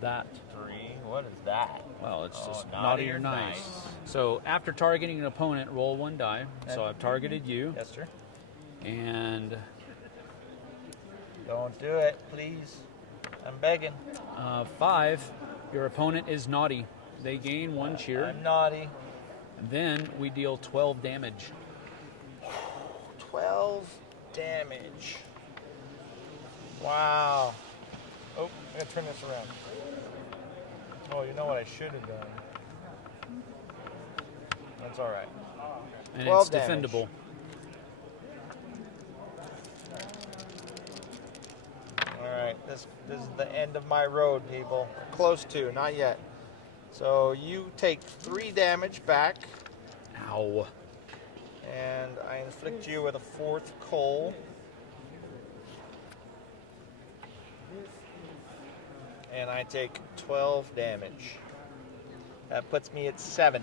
that. 3. What is that? Well, it's just naughty naughty or or nice. nice. So after targeting an opponent, roll 1 die. So I've targeted you, Yes, sir. and Don't do it, please. I'm begging. 5, your opponent is naughty. They gain 1 cheer. I'm naughty. Then we deal 12 damage. 12 damage. Wow. Oh, I gotta turn this around. Oh, you know what I should have done? That's all right. And 12 it's damage. defendable. All right, this is the end of my road, people. Close to, not yet. So you take 3 damage back, Ow. and I inflict you with a 4th coal. And I take 12 damage. That puts me at 7.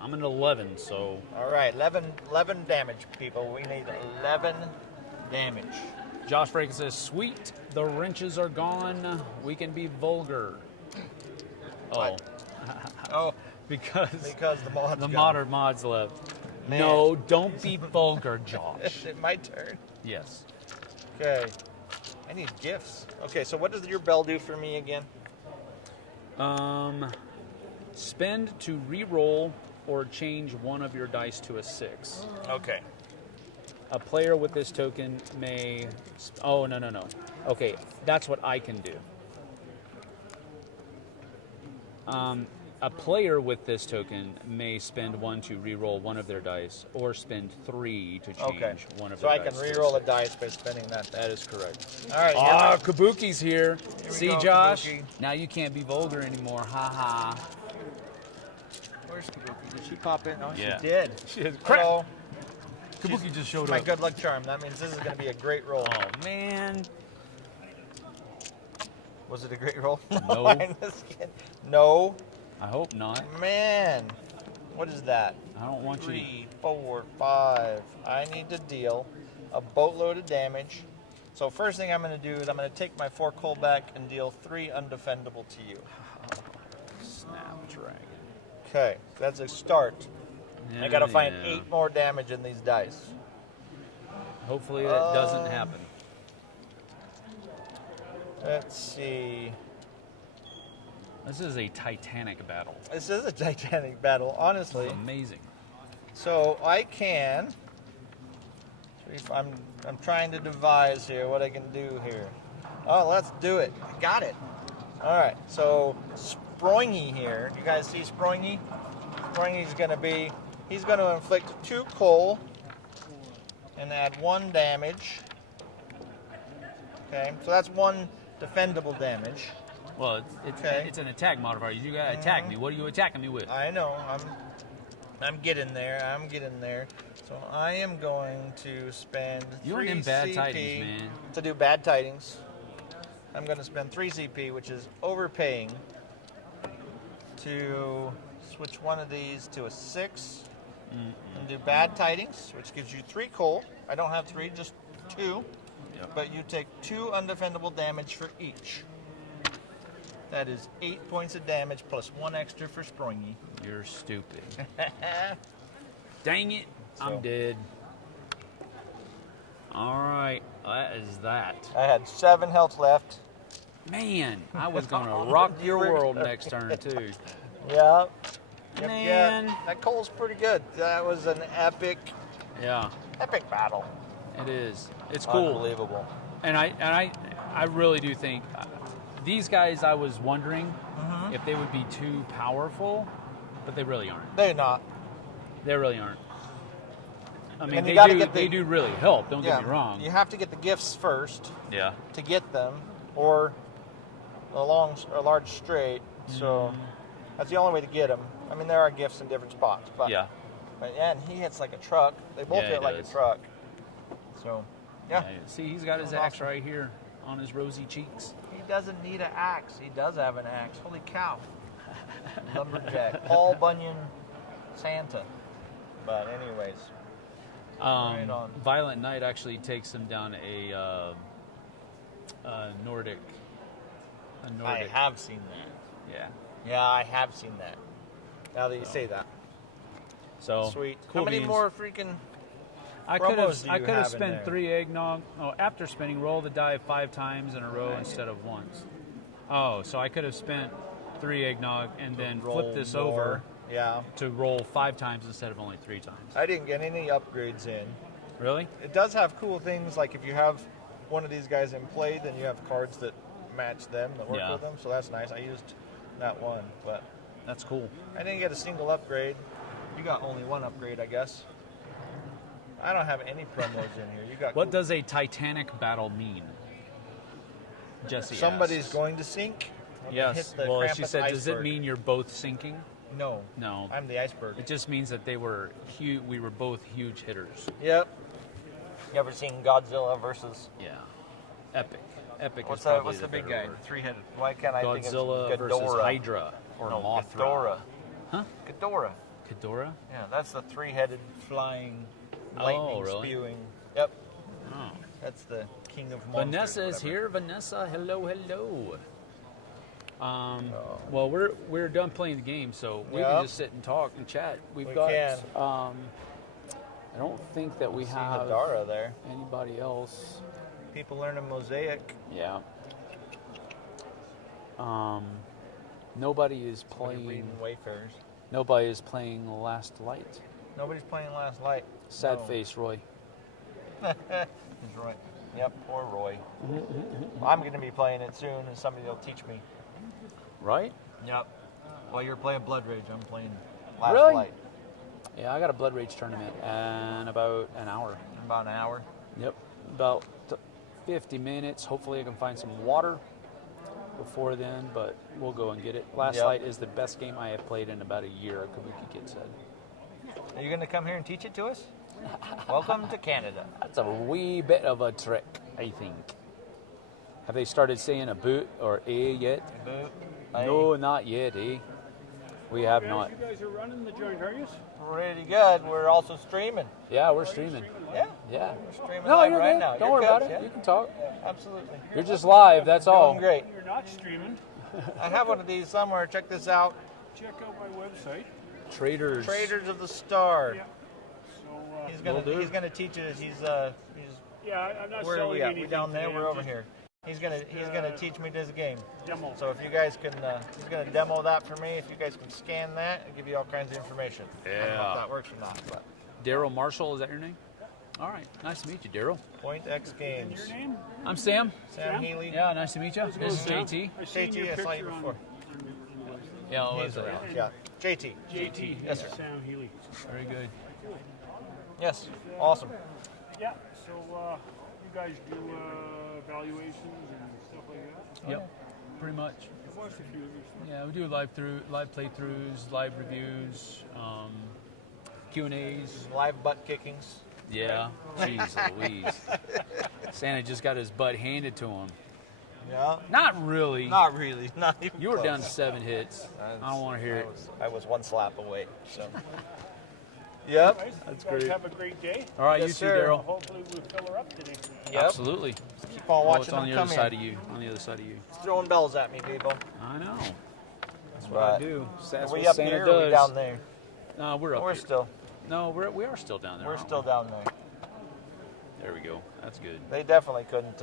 I'm at 11, so All right, 11 damage, people. We need 11 damage. Josh Franken says, "Sweet, the wrenches are gone. We can be vulgar." What? Oh, because the mod's the gone. modern mods left. Man. No, don't be vulgar, Josh. Is it my turn? Yes. Okay. I need gifts. Okay, so what does your bell do for me again? Spend to re-roll or change one of your dice to a 6. Okay. A player with this token may... Oh, no. Okay, that's what I can do. A player with this token may spend 1 to re-roll one of their dice, or spend 3 to change Okay. one of So their I dice. can to a re-roll a 6. dice by spending that. That is correct. All right. Ah, here Kabuki's here. we See, go, Josh? Kabuki. Now you can't be vulgar anymore. Ha ha. Where's Kabuki? Did she pop in? Oh, Yeah. she did. She is crap. Hello. Kabuki just showed My up. good luck charm. That means this is going to be a great roll. Oh, man. Was it a great roll? No. I'm just kidding. No. I hope not. Man. What is that? I don't want you 3, 4, 5. I need to deal a boatload of damage. So first thing I'm going to do is I'm going to take my 4 coal back and deal 3 undefendable to you. to Snapdragon. Okay, that's a start. I got to find Yeah. 8 more damage in these dice. Hopefully that doesn't happen. Let's see. This is a titanic battle. This is a titanic battle, honestly. It's amazing. So I can. I'm trying to devise here what I can do here. Oh, let's do it. I got it. All right. So Sproingy here. You guys see Sproingy? Sproingy's going to be. He's going to inflict 2 coal and add 1 damage. Okay. So that's 1 defendable damage. Well, it's an attack modifier. You gotta attack me. What are you attacking me with? I know. I'm getting there. I'm getting there. So I am going to spend You're 3 in bad CP tidings, man. to do bad tidings. I'm going to spend 3 CP, which is overpaying, to switch one of these to a 6 and do bad tidings, which gives you 3 coal. I don't have 3, just 2. Yep. But you take 2 undefendable damage for each. That is 8 points of damage plus 1 extra for Springy. You're stupid. Dang it. So- I'm dead. All right. That is that. I had 7 health left. Man, I was going to rock your world next turn, too. Yeah. Man. Yeah. That coal's pretty good. That was an epic Yeah, battle. it is. It's cool. Unbelievable. And I really do think these guys, I was wondering if they would be too powerful, but they really aren't. They're not. They really aren't. I mean, And you they do really help. Don't get me wrong. You have to get the gifts first Yeah. to get them, or a large straight. So that's the only way to get them. I mean, there are gifts in different spots, but Yeah. But yeah, and he hits like a truck. They both Yeah, hit he like does. a truck. So, yeah. See, he's got his That was axe awesome. right here on his rosy cheeks. He doesn't need an axe. He does have an axe. Holy cow. Lumberjack. Paul Bunyan Santa. But anyways. Right on. Violent Knight actually takes him down a Nordic. I have seen that. Yeah. Yeah, I have seen that. Now that you say that. So Sweet. Cool How many beans. more freaking... I promos do you could have have in spent there? 3 eggnog. Oh, after spinning, roll the die 5 times in a row instead of once. Oh, so I could have spent 3 eggnog and then roll flip this more? over Yeah. to roll 5 times instead of only 3 times. I didn't get any upgrades in. Really? It does have cool things, like if you have one of these guys in play, then you have cards that match them, that work Yeah. with them, so that's nice. I used that one, but That's cool. I didn't get a single upgrade. You got only 1 upgrade, I guess. I don't have any promos in here. You got What cool- does a Titanic battle mean? Jesse Somebody's asks. going to sink. when they Yes. hit the Well, she Krampus said, does it iceberg. mean you're both sinking? No. No. I'm the iceberg. It just means that they were huge. We were both huge hitters. Yep. You ever seen Godzilla versus... Yeah. Epic. Epic What's is probably what's the big better guy? word. 3-headed. Why can't I think Godzilla of versus Ghidorah? Hydra or No, Mothra. Ghidorah. Huh? Ghidorah. Ghidorah? Yeah, that's the 3-headed flying, lightning really? spewing. Yep, Oh. that's the king of monsters. Vanessa is whatever. here. Vanessa, hello, hello. Well, we're done playing the game, so we Yeah. can just sit and talk and chat. We We've got. can. I don't think that we See have Hadara there. anybody else. People learning Mosaic. Yeah. Nobody is Somebody playing. reading Wayfarers. Nobody is playing Last Light. Nobody's playing Last Light. Sad No. face, Roy. He's right. Yep, poor Roy. I'm going to be playing it soon, and somebody will teach me. Right? Yep. While you're playing Blood Rage, I'm playing Last Really? Light. Yeah, I got a Blood Rage tournament in about an hour. In about an hour. Yep, about 50 minutes. Hopefully I can find some water before then, but we'll go and get it. Last Yep. Light is the best game I have played in about a year, Kabuki Kid said. Are you going to come here and teach it to us? Welcome to Canada. That's a wee bit of a trick, I think. Have they started saying a boot or a yet? Boot. No, not yet, eh? We have Guys, not. you guys are running the joint, are you? Pretty good. We're also streaming. Yeah, we're streaming. Yeah. Yeah. We're streaming No, live you're right good. now. Don't You're worry good, about it. yeah? You can talk. Absolutely. You're just live, that's all. Doing great. You're not streaming. I have one of these somewhere. Check this out. Check out my website. Traders. Traders of the Star. Yeah. So, He's Will do. gonna teach us. He's yeah, I'm not where are selling we at? anything We down there. today. We're I'm over just here. He's gonna teach me this game. Demo. So if you guys can, he's gonna demo that for me. If you guys can scan that, it'll give you all kinds of information. I don't know Yeah. if that works or not, but Daryl Marshall, is that your name? All right, nice to meet you, Daryl. Point X And Games. your name? I'm Sam. Sam Healy. Yeah, nice to meet you. This is Yeah. JT. I seen JT, your I saw you picture before. Yeah, oh, He's that's around. right. Yeah. JT. JT. Yes, sir. Sam Healy. Very good. Yes. Awesome. Yeah. So you guys do evaluations and stuff like that. Yep, pretty much. watched a few of these. Yeah, we do live playthroughs, live reviews, Q&As. Live butt kickings. Yeah, jeez Louise. Santa just got his butt handed to him. Yeah. Not really. Not really. Not even You were close. down to 7 hits. I don't want to hear it. I was one slap away. So. Yep. Guys, That's you guys great. have a great day. All right, Yes, you too, sir. Daryl. Hopefully we'll fill her up today. Yep. Absolutely. Keep on Oh, watching it's on them the come other in. side of you. On the other side of you. It's throwing bells at me, people. I know. That's what I But do. That's Are we what up Santa here does. or are we down there? No, we're up We're here. still. No, we are still down there. We're aren't still we? down there. There we go. That's good. They definitely couldn't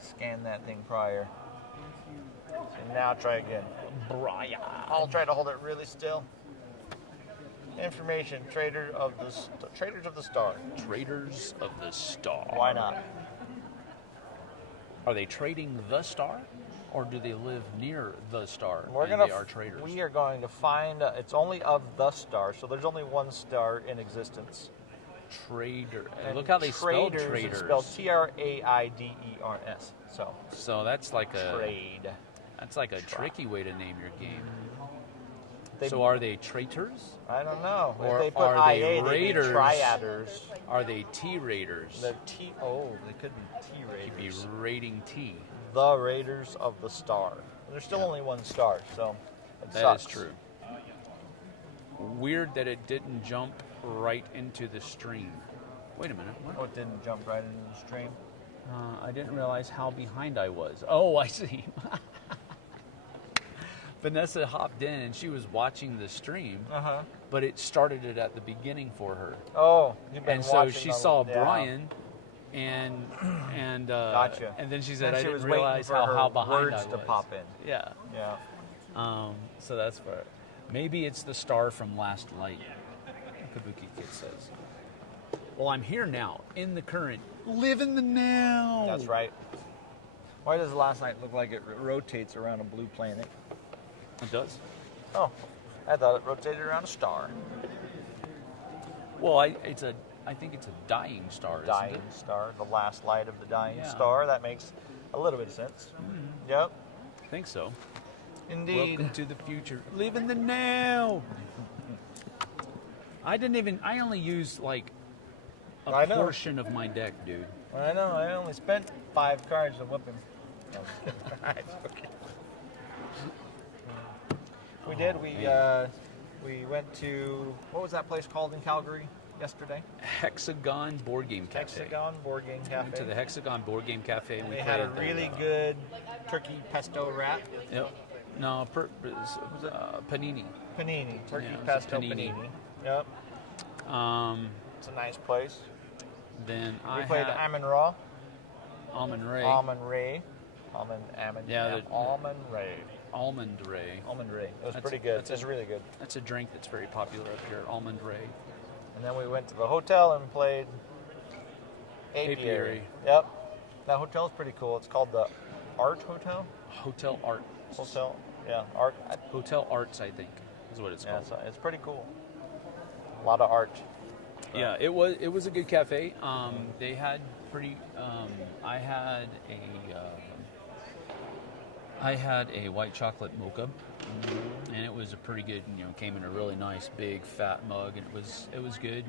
scan that thing prior. So now try again. Brian. I'll try to hold it really still. Information: Traders of the Star. Traders of the Star. Why not? Are they trading the star, or do they live near the star? We're and gonna. They are traders. We are going to find. It's only of the star, so there's only one star in existence. Trader. And Look how they spell traders. traders. It's spelled Traiders. So So that's like a trade. that's like a tricky way to name your game. They- So are they traitors? I don't know. Or if they put are they IA, they'd be raiders? triaders. Are they T raiders? They're T. Oh, they could be T You'd be raiders. raiding T. The Raiders of the Star. There's still only one star, so it That sucks. is true. Weird that it didn't jump right into the stream. Wait a minute. What? Oh, it didn't jump right into the stream. I didn't realize how behind I was. Oh, I see. Vanessa hopped in and she was watching the stream, Uh-huh. but it started it at the beginning for her. Oh, you've been And so watching she the- saw yeah. Brian, and Gotcha. and then she said, And "I she didn't was waiting realize for how her behind words I to was." pop in. Yeah. Yeah. So that's for maybe it's the star from Last Light. Kabuki Kid says. Well, I'm here now, in the current, live in the now. That's right. Why does Last Night look like it rotates around a blue planet? It does. Oh, I thought it rotated around a star. Well, I think it's a dying star. Isn't Dying it? star, the last light of the dying Yeah. star. That makes a little bit of sense. Yep, I think so. indeed. Welcome to the future. Live in the now. I only used like a I know. portion of my deck, dude. I know. I only spent 5 cards to whip him. No, I'm just kidding. It's okay. We did. We went to, what was that place called in Calgary yesterday? Hexagon Board Game Cafe. Hexagon Board Game Cafe. Went to the Hexagon Board Game Cafe. And we They had a played really the, good turkey pesto wrap. Yep. No, panini. Panini. Turkey Yeah, it was a pesto panini. panini. Yep. It's a nice place. Then We I played had Amon Ra. Almond Ray. Almond Ray. Almond. Yeah, Almond Ray. Almond Ray. Almond Ray. It was That's pretty a- good. that's It was a- really good. That's a drink that's very popular up here. Almond Ray. And then we went to the hotel and played Apiary. Apiary. Yep. That hotel's pretty cool. It's called the Art Hotel. Hotel Art. Hotel. Yeah, Art. Hotel Arts, I think, is what it's Yeah, called. it's pretty cool. A lot of art. Yeah, it was a good cafe. They had pretty. I had a white chocolate mocha, and it was a pretty good. Came in a really nice big fat mug, and it was good.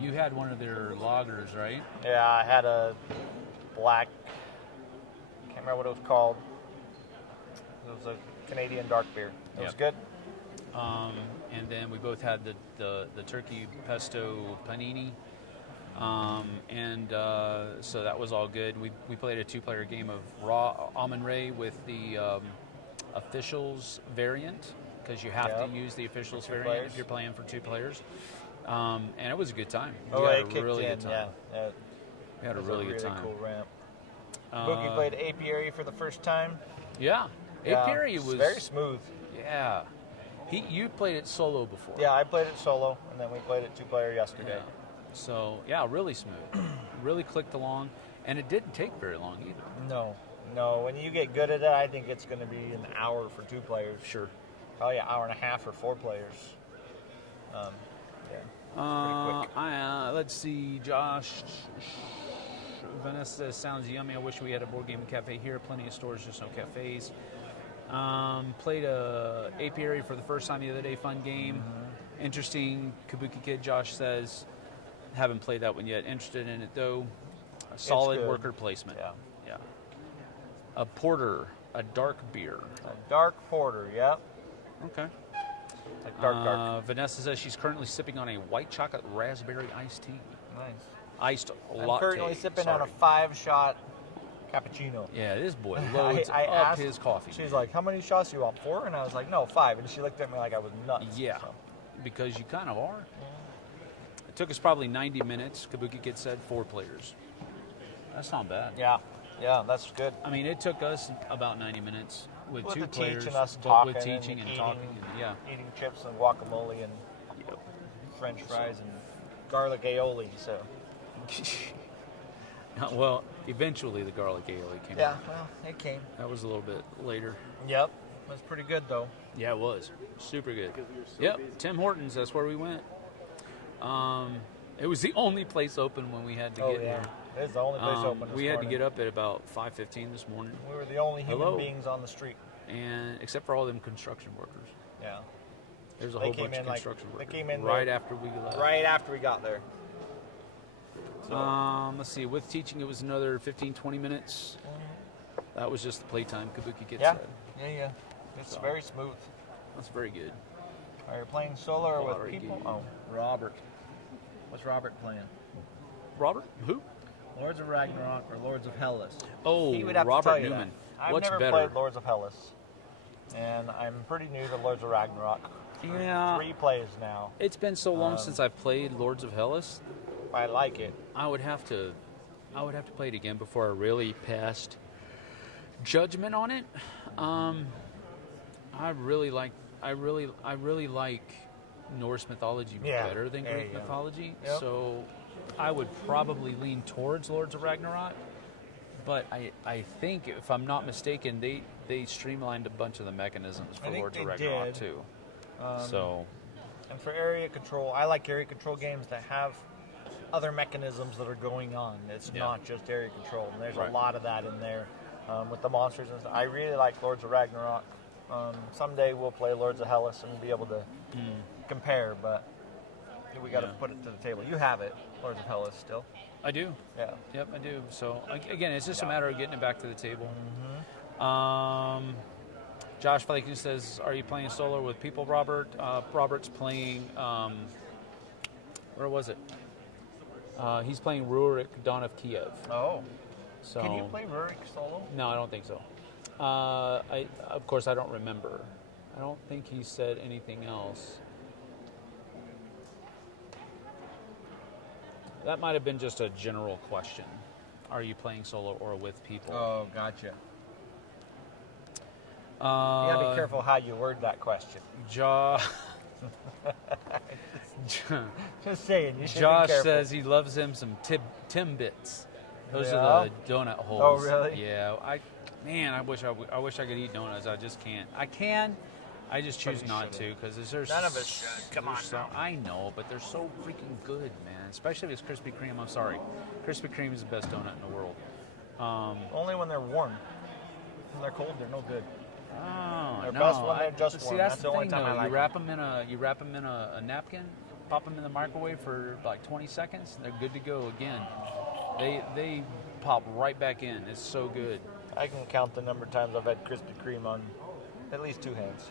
You had one of their lagers, right? Yeah, I had a black. Can't remember what it was called. It was a Canadian dark beer. It was Yep. good. And then we both had the turkey pesto panini. So that was all good. We played a 2-player game of raw almond ray with the officials variant, because you have Yep. to use the officials For 2 variant players. if you're playing for 2 players. And it was a good time. Oh, We had it a kicked really in. good time. Yeah. We had a It was really good time. cool ramp. Boogie played Apiary for the first time. Yeah. Yeah, Apiary it's was very smooth. Yeah. You played it solo before. Yeah, I played it solo, and then we played it 2-player yesterday. Yeah. So, yeah, really smooth. Really clicked along. And it didn't take very long either. No. When you get good at it, I think it's going to be an hour for 2 players. Sure. Probably an hour and a half for 4 players. Yeah. Pretty quick. Let's see, Josh. Vanessa says, sounds yummy. I wish we had a board game cafe here. Plenty of stores, just no cafes. Played a apiary for the first time the other day. Fun game. Interesting. Kabuki Kid Josh says, haven't played that one yet. Interested in it though. A solid good. worker placement. Yeah. A porter, a dark beer. A dark porter, yep. Okay. Like dark. Vanessa says she's currently sipping on a white chocolate raspberry iced tea. Nice. Iced I'm latte. currently sipping on a Sorry. 5-shot cappuccino. Yeah, this boy loads I up asked, his coffee. She's like, how many shots do you want? 4? And I was like, no, 5. And she looked at me like I was nuts. Yeah, So. because you kind of are. It took us probably 90 minutes. Kabuki Kid said 4 players. That's not bad. Yeah, that's good. I mean, it took us about 90 minutes with With 2 the players, teaching us but talking with teaching and and eating, talking. And, yeah. Eating chips and guacamole and Yep. French fries and garlic aioli. So Well, eventually the garlic aioli came yeah, out. well, it came. That was a little bit later. Yep, it was pretty good though. Yeah, it was. Super good. Yep, Tim Hortons, that's where we went. It was the only place open when we had to get here. It is the only place open. This We had to morning. get up at about 5:15 this morning, We were the only human Hello. beings on the street. and except for all them construction workers. Yeah. There's a They whole came bunch of in, like- construction they workers came in right there- after we left. Right after we got there. Let's see. With teaching, it was another 15, 20 minutes. That was just the playtime. Kabuki Kid Yeah. said. Yeah. It's So. very smooth. That's very good. Are you playing solo or with Alright, people? game. Oh, Robert. What's Robert playing? Robert? Who? Lords of Ragnarok or Lords of Hellas? Oh, He would have to Robert tell you Newman. that. I've What's never better? played Lords of Hellas, and I'm pretty new to Lords of Ragnarok. Yeah. 3 plays now. It's been so long since I played Lords of Hellas. I like it. I would have to play it again before I really passed judgment on it. I really like Norse mythology Yeah. better than Yeah, Greek yeah. mythology. Yep. So I would probably lean towards Lords of Ragnarok. But I think, if I'm not mistaken, they streamlined a bunch of the mechanisms for I think Lords of they Ragnarok did. too. Um, So And for area control, I like area control games that have other mechanisms that are going on. It's Yeah. not just area control. And there's Right. a lot of that in there with the monsters and stuff. I really like Lords of Ragnarok. Someday we'll play Lords of Hellas and be able to compare, but we got to Yeah. put it to the table. You have it, Lords of Hellas, still. I do. Yeah. Yep, I do. So again, it's just a matter of getting it back to the table. Josh Flakin says, "Are you playing solo with people, Robert?" Robert's playing. Where was it? He's playing Rurik, Dawn of Kiev. Oh. So Can you play Rurik solo? No, I don't think so. Of course, I don't remember. I don't think he said anything else. That might have been just a general question. Are you playing solo or with people? Oh, gotcha. You gotta be careful how you word that question. Josh Just saying, you should be careful. says he loves him some Timbits. Those Yeah? are the donut holes. Oh, really? Yeah. I wish I could eat donuts. I just can't. I can. I just choose you not to shouldn't. because there's None of us should. Come on now. I know, but they're so freaking good, man. Especially if it's Krispy Kreme. I'm sorry, Krispy Kreme is the best donut in the world. Only when they're warm. When they're cold, they're no good. Oh, They're no. best when they're just See, warm. that's That's the the only thing, time I though. like You wrap them in a napkin, pop them in the microwave for like 20 seconds, and they're good to go again. They pop right back in. It's so good. I can count the number of times I've had Krispy Kreme on at least 2 hands.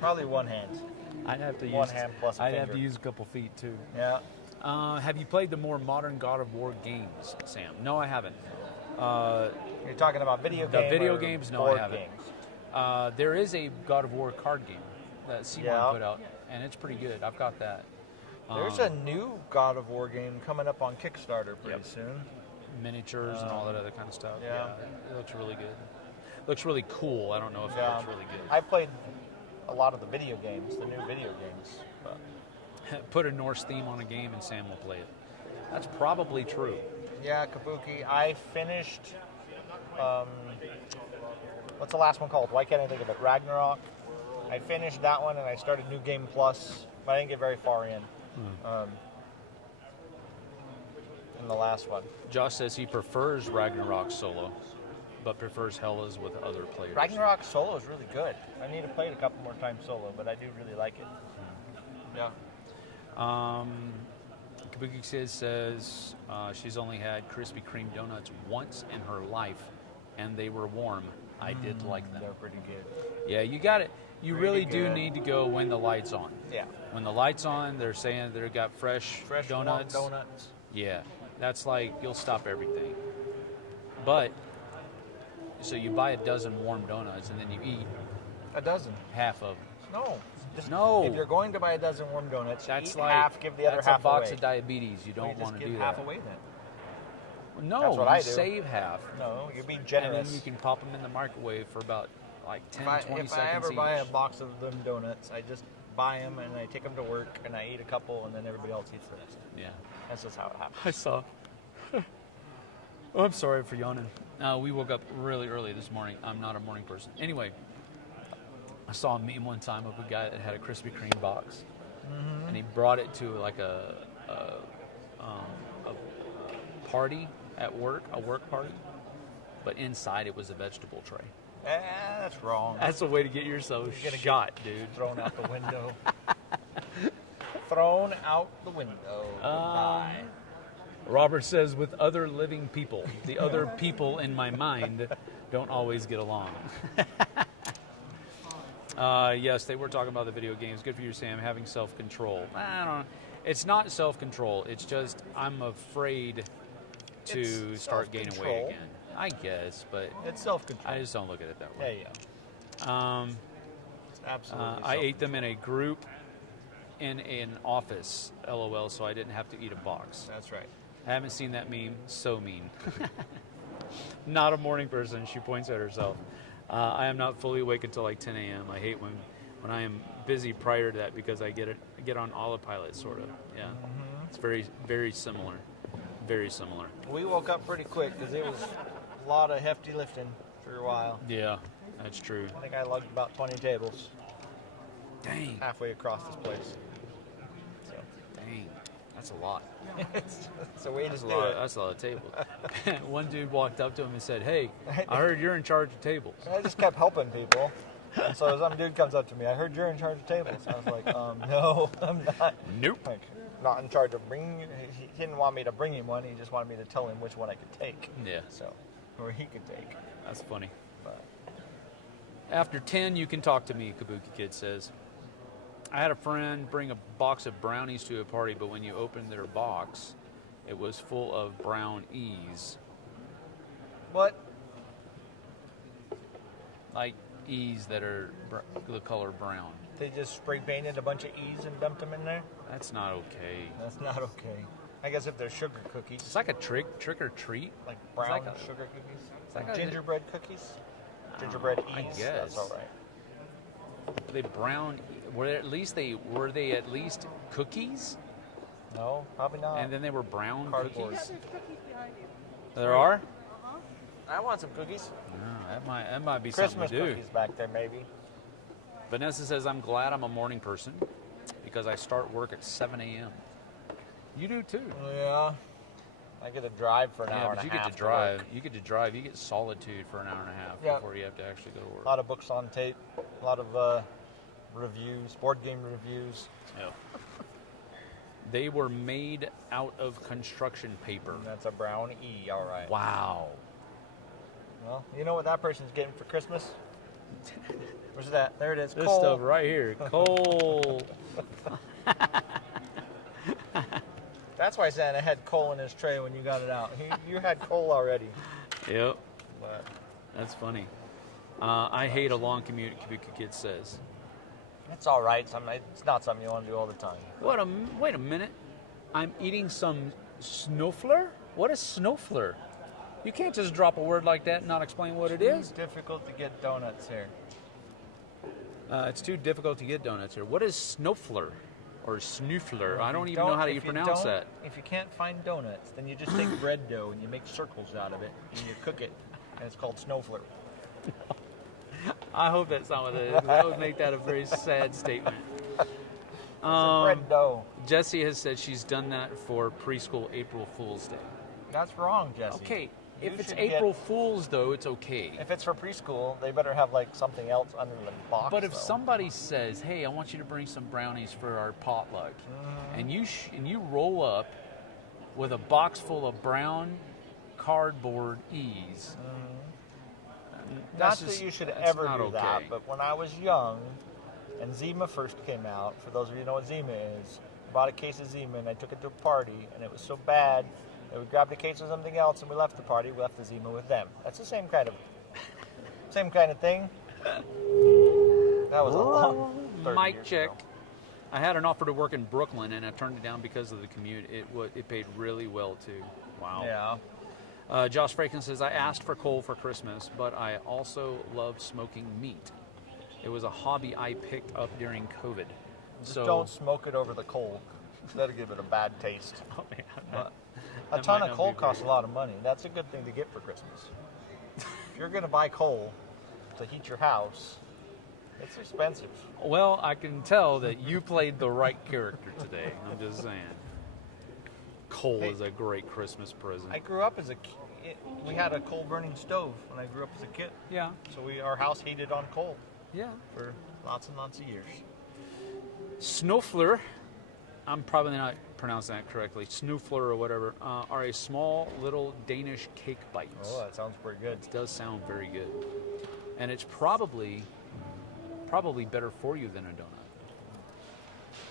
Probably 1 hand. I'd have to use One hand plus a I'd have finger. to use a couple feet too. Yeah. Have you played the more modern God of War games, Sam? No, I haven't. You're talking about video The games? video games? No, I board haven't. Games? There is a God of War card game that C1 Yeah. put out, and it's pretty good. I've got that. There's a new God of War game coming up on Kickstarter pretty Yep. soon. Miniatures and all that other kind of stuff. yeah. It looks really good. Looks really cool. I don't know if it Yeah. looks really good. I played a lot of the video games, the new video games. But Put a Norse theme on a game and Sam will play it. That's probably true. yeah, Kabuki. I finished. What's the last one called? Why can't I think of it? Ragnarok. I finished that one and I started New Game Plus, but I didn't get very far in the last one. Josh says he prefers Ragnarok solo. but prefers Hellas with other players. Ragnarok solo is really good. I need to play it a couple more times solo, but I do really like it. Yeah. Kabuki says she's only had Krispy Kreme donuts once in her life, and they were warm. I did like them. They're pretty good. Yeah, you got it. You Pretty really do good. need to go when the light's on. Yeah. When the light's on, they're saying they've got fresh donuts. warm donuts. Yeah, that's like you'll stop everything. But so you buy a dozen warm donuts and then you eat A dozen. half of them. No. Just, No. If you're going to buy a dozen warm donuts, That's eat like half, give the other that's half a box away. of diabetes. You don't Well, want to just do give half that. away then. No, That's what you I do. save half, No, you're being and generous. then you can pop them in the microwave for about like 10, if 20 I seconds ever buy a each. box of them donuts, I just buy them and I take them to work and I eat a couple and then everybody else eats the rest. Yeah, That's just how it happens. I saw. Oh, I'm sorry for yawning. We woke up really early this morning. I'm not a morning person. Anyway, I saw a meme one time of a guy that had a Krispy Kreme box, and he brought it to like a party at work, a work party, but inside it was a vegetable tray. That's wrong. That's a way to get yourself You're gonna shot, dude. Thrown out the window. Thrown out the window. Goodbye. Robert says, with other living people, the other people in my mind don't always get along. Yes, they were talking about the video games. Good for you, Sam, having self-control. I don't know. It's not self-control. It's just I'm afraid to It's start gaining weight self-control. again. I guess, but It's self-control. I just don't look at it that Yeah, way. yeah. It's absolutely I ate them in a group in an office, LOL, so I didn't have to eat a box. That's right. I haven't seen that meme. So mean. Not a morning person, she points at herself. I am not fully awake until like 10 a.m. I hate when I am busy prior to that because I get on autopilot, sort of. Yeah. It's very, very similar. Very similar. We woke up pretty quick because it was a lot of hefty lifting for a while. Yeah, that's true. I think I lugged about 20 tables Dang. halfway across this place. So Dang. That's a lot. it's a way to That's a do lot. it. That's a lot of tables. One dude walked up to him and said, "Hey, I heard you're in charge of tables." I just kept helping people. And so some dude comes up to me, I heard you're in charge of tables. I was like, no, I'm not. Nope. Like, not in charge of bringing, he didn't want me to bring him one, he just wanted me to tell him which one I could take. Yeah, So, or he could take. that's funny. But After 10, you can talk to me, Kabuki Kid says. I had a friend bring a box of brownies to a party, but when you opened their box, it was full of brownies. what? Like E's that are the color brown. They just spray painted a bunch of E's and dumped them in there? That's not okay. That's not okay. I guess if they're sugar cookies, It's like a trick or treat. like brown like a- sugar cookies, like a- gingerbread cookies, gingerbread I E's. guess. That's all right. Were they brown? Were they at least cookies? No, probably not. And then they were brown Cardboard. cookies. There's cookies behind you. There are. I want some cookies. Oh, that might be Christmas something to do. cookies back there, maybe. Vanessa says, I'm glad I'm a morning person because I start work at 7 a.m. You do too. Yeah. I get to drive for an hour but and you a get half. to drive. work. You get to drive. You get solitude for an hour and a half Yeah. before you have to actually go to work. A lot of books on tape. A lot of reviews, board game reviews. Yep. They were made out of construction paper. And that's a brown E, all right. Wow. Well, you know what that person's getting for Christmas? Where's that? There it is. This Coal. stuff right here, coal. That's why Santa had coal in his tray when you got it out. You had coal already. Yep, But that's funny. I hate a long commute, Kabuki Kid says. it's all right. It's not something you want to do all the time. Wait a minute. I'm eating some snowflare? What is snowflare? You can't just drop a word like that and not explain what it is. It's difficult to get donuts here. It's too difficult to get donuts here. What is snowflare? Or snoofler? I don't If even know how if you pronounce that. If you can't find donuts, then you just take bread dough and you make circles out of it and you cook it, and it's called snowflare. I hope that's not what it is. That would make that a very sad statement. It's a bread dough. Jessie has said she's done that for preschool April Fool's Day. That's wrong, Jesse. Okay, If You it's should April Fool's, though, it's okay. If it's for preschool, they better have like something else under the box. But if though. somebody says, "Hey, I want you to bring some brownies for our potluck," and you roll up with a box full of brown cardboard E's, Not that you should ever not do okay. that, but when I was young and Zima first came out, for those of you who know what Zima is, I bought a case of Zima and I took it to a party, and it was so bad that we grabbed a case of something else and we left the party. We left the Zima with them. That's the same kind of thing. That was a long 30 Mic years check. ago. I had an offer to work in Brooklyn, and I turned it down because of the commute. It paid really well too. Wow. Yeah. Josh Fraken says, I asked for coal for Christmas, but I also love smoking meat. It was a hobby I picked up during COVID. Just So don't smoke it over the coal. That'll give it a bad taste. Oh, man, But that a ton might of not coal be costs a very lot of money. That's a good thing to get for Christmas. If you're going to buy coal to heat your house, it's expensive. Well, I can tell that you played the right character today. I'm just saying. Coal Hey. is a great Christmas present. I grew up as a kid. We had a coal burning stove when I grew up as a kid. Yeah, So our house heated on coal yeah. for lots and lots of years. Snowfleur, I'm probably not pronouncing that correctly, Snowfleur or whatever, are a small little Danish cake bites. Oh, that sounds pretty good. It does sound very good. And it's probably better for you than a donut.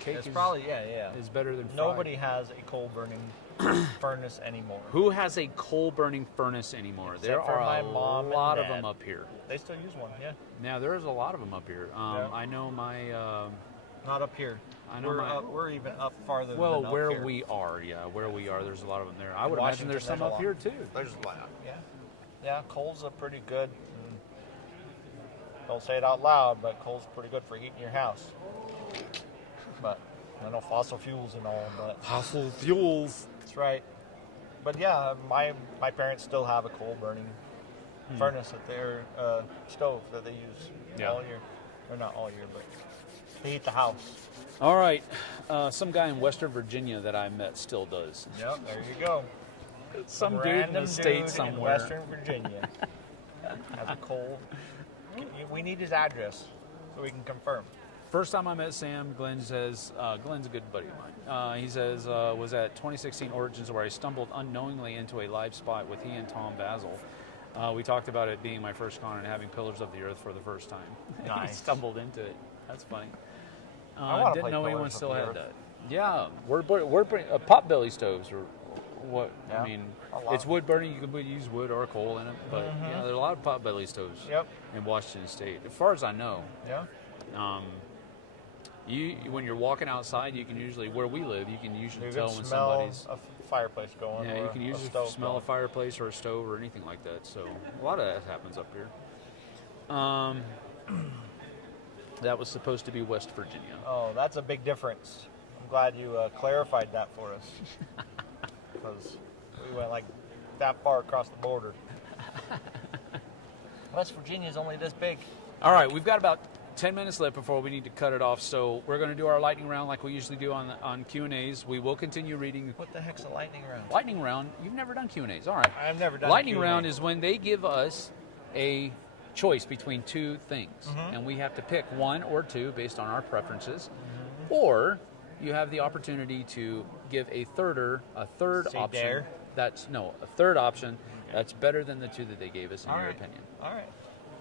Cake It's probably, yeah. is better than fried. Nobody has a coal burning furnace anymore. Who has a coal-burning furnace anymore? Except There for are my a mom and lot of dad. them up here. They still use one, yeah. Now, there's a lot of them up here. Yeah. I know my... Not up here. I know we're even up farther well, than up where here. we are, there's a lot of them there. I would In imagine there's Washington, some up here, there's too. There's a lot, yeah. Yeah, coal's a pretty good. Don't say it out loud, but coal's pretty good for heating your house. But I know fossil fuels and all, but Fossil fuels. that's right. But yeah, my parents still have a coal burning furnace at their stove that they use all year. Or not all year, but they heat the house. All right. Some guy in Western Virginia that I met still does. Yep, there you go. Some dude in Random the state dude somewhere. in Western Virginia has a coal. We need his address so we can confirm. First time I met Sam, Glenn says, Glenn's a good buddy of mine. He says, was at 2016 Origins where I stumbled unknowingly into a live spot with he and Tom Basil. We talked about it being my first con and having Pillars of the Earth for the first time. He Nice. stumbled into it. That's funny. I wanna Didn't play know anyone Pillars of still the had Earth. that. Yeah, we're potbelly stoves or what? Yeah, I mean, a lot. it's wood burning. You can use wood or coal in it, but yeah, there are a lot of potbelly stoves Yep. in Washington State, as far as I know. Yeah. When you're walking outside, you can usually, where we live, you can usually You tell can when smell somebody's. a fireplace going. Yeah, or you can a usually stove smell a going. fireplace or a stove or anything like that. So a lot of that happens up here. That was supposed to be West Virginia. Oh, that's a big difference. I'm glad you clarified that for us. Because we went like that far across the border. West Virginia's only this big. All right, we've got about 10 minutes left before we need to cut it off. So we're going to do our lightning round like we usually do on Q&As. We will continue reading. What the heck's a lightning round? Lightning round, you've never done Q&As. All right. I've never done Lightning Q&A. round is when they give us a choice between two things. And we have to pick one or two based on our preferences. Or you have the opportunity to give a third Say option. dare? A third option that's better than the two that they gave us in All your right. opinion. All right.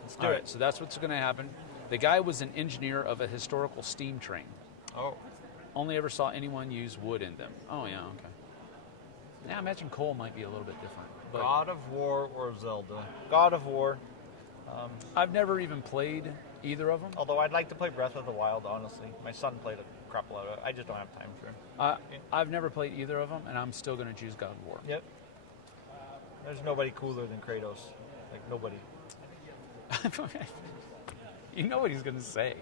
Let's do All it. right, so that's what's going to happen. The guy was an engineer of a historical steam train. Oh. Only ever saw anyone use wood in them. Oh, yeah, okay. Now, I imagine coal might be a little bit different. But God of War or Zelda? God of War. I've never even played either of them. Although I'd like to play Breath of the Wild, honestly. My son played a crap load of it. I just don't have time for him. I've never played either of them, and I'm still going to choose God of War. Yep. There's nobody cooler than Kratos. Like, nobody. You know what he's going to say.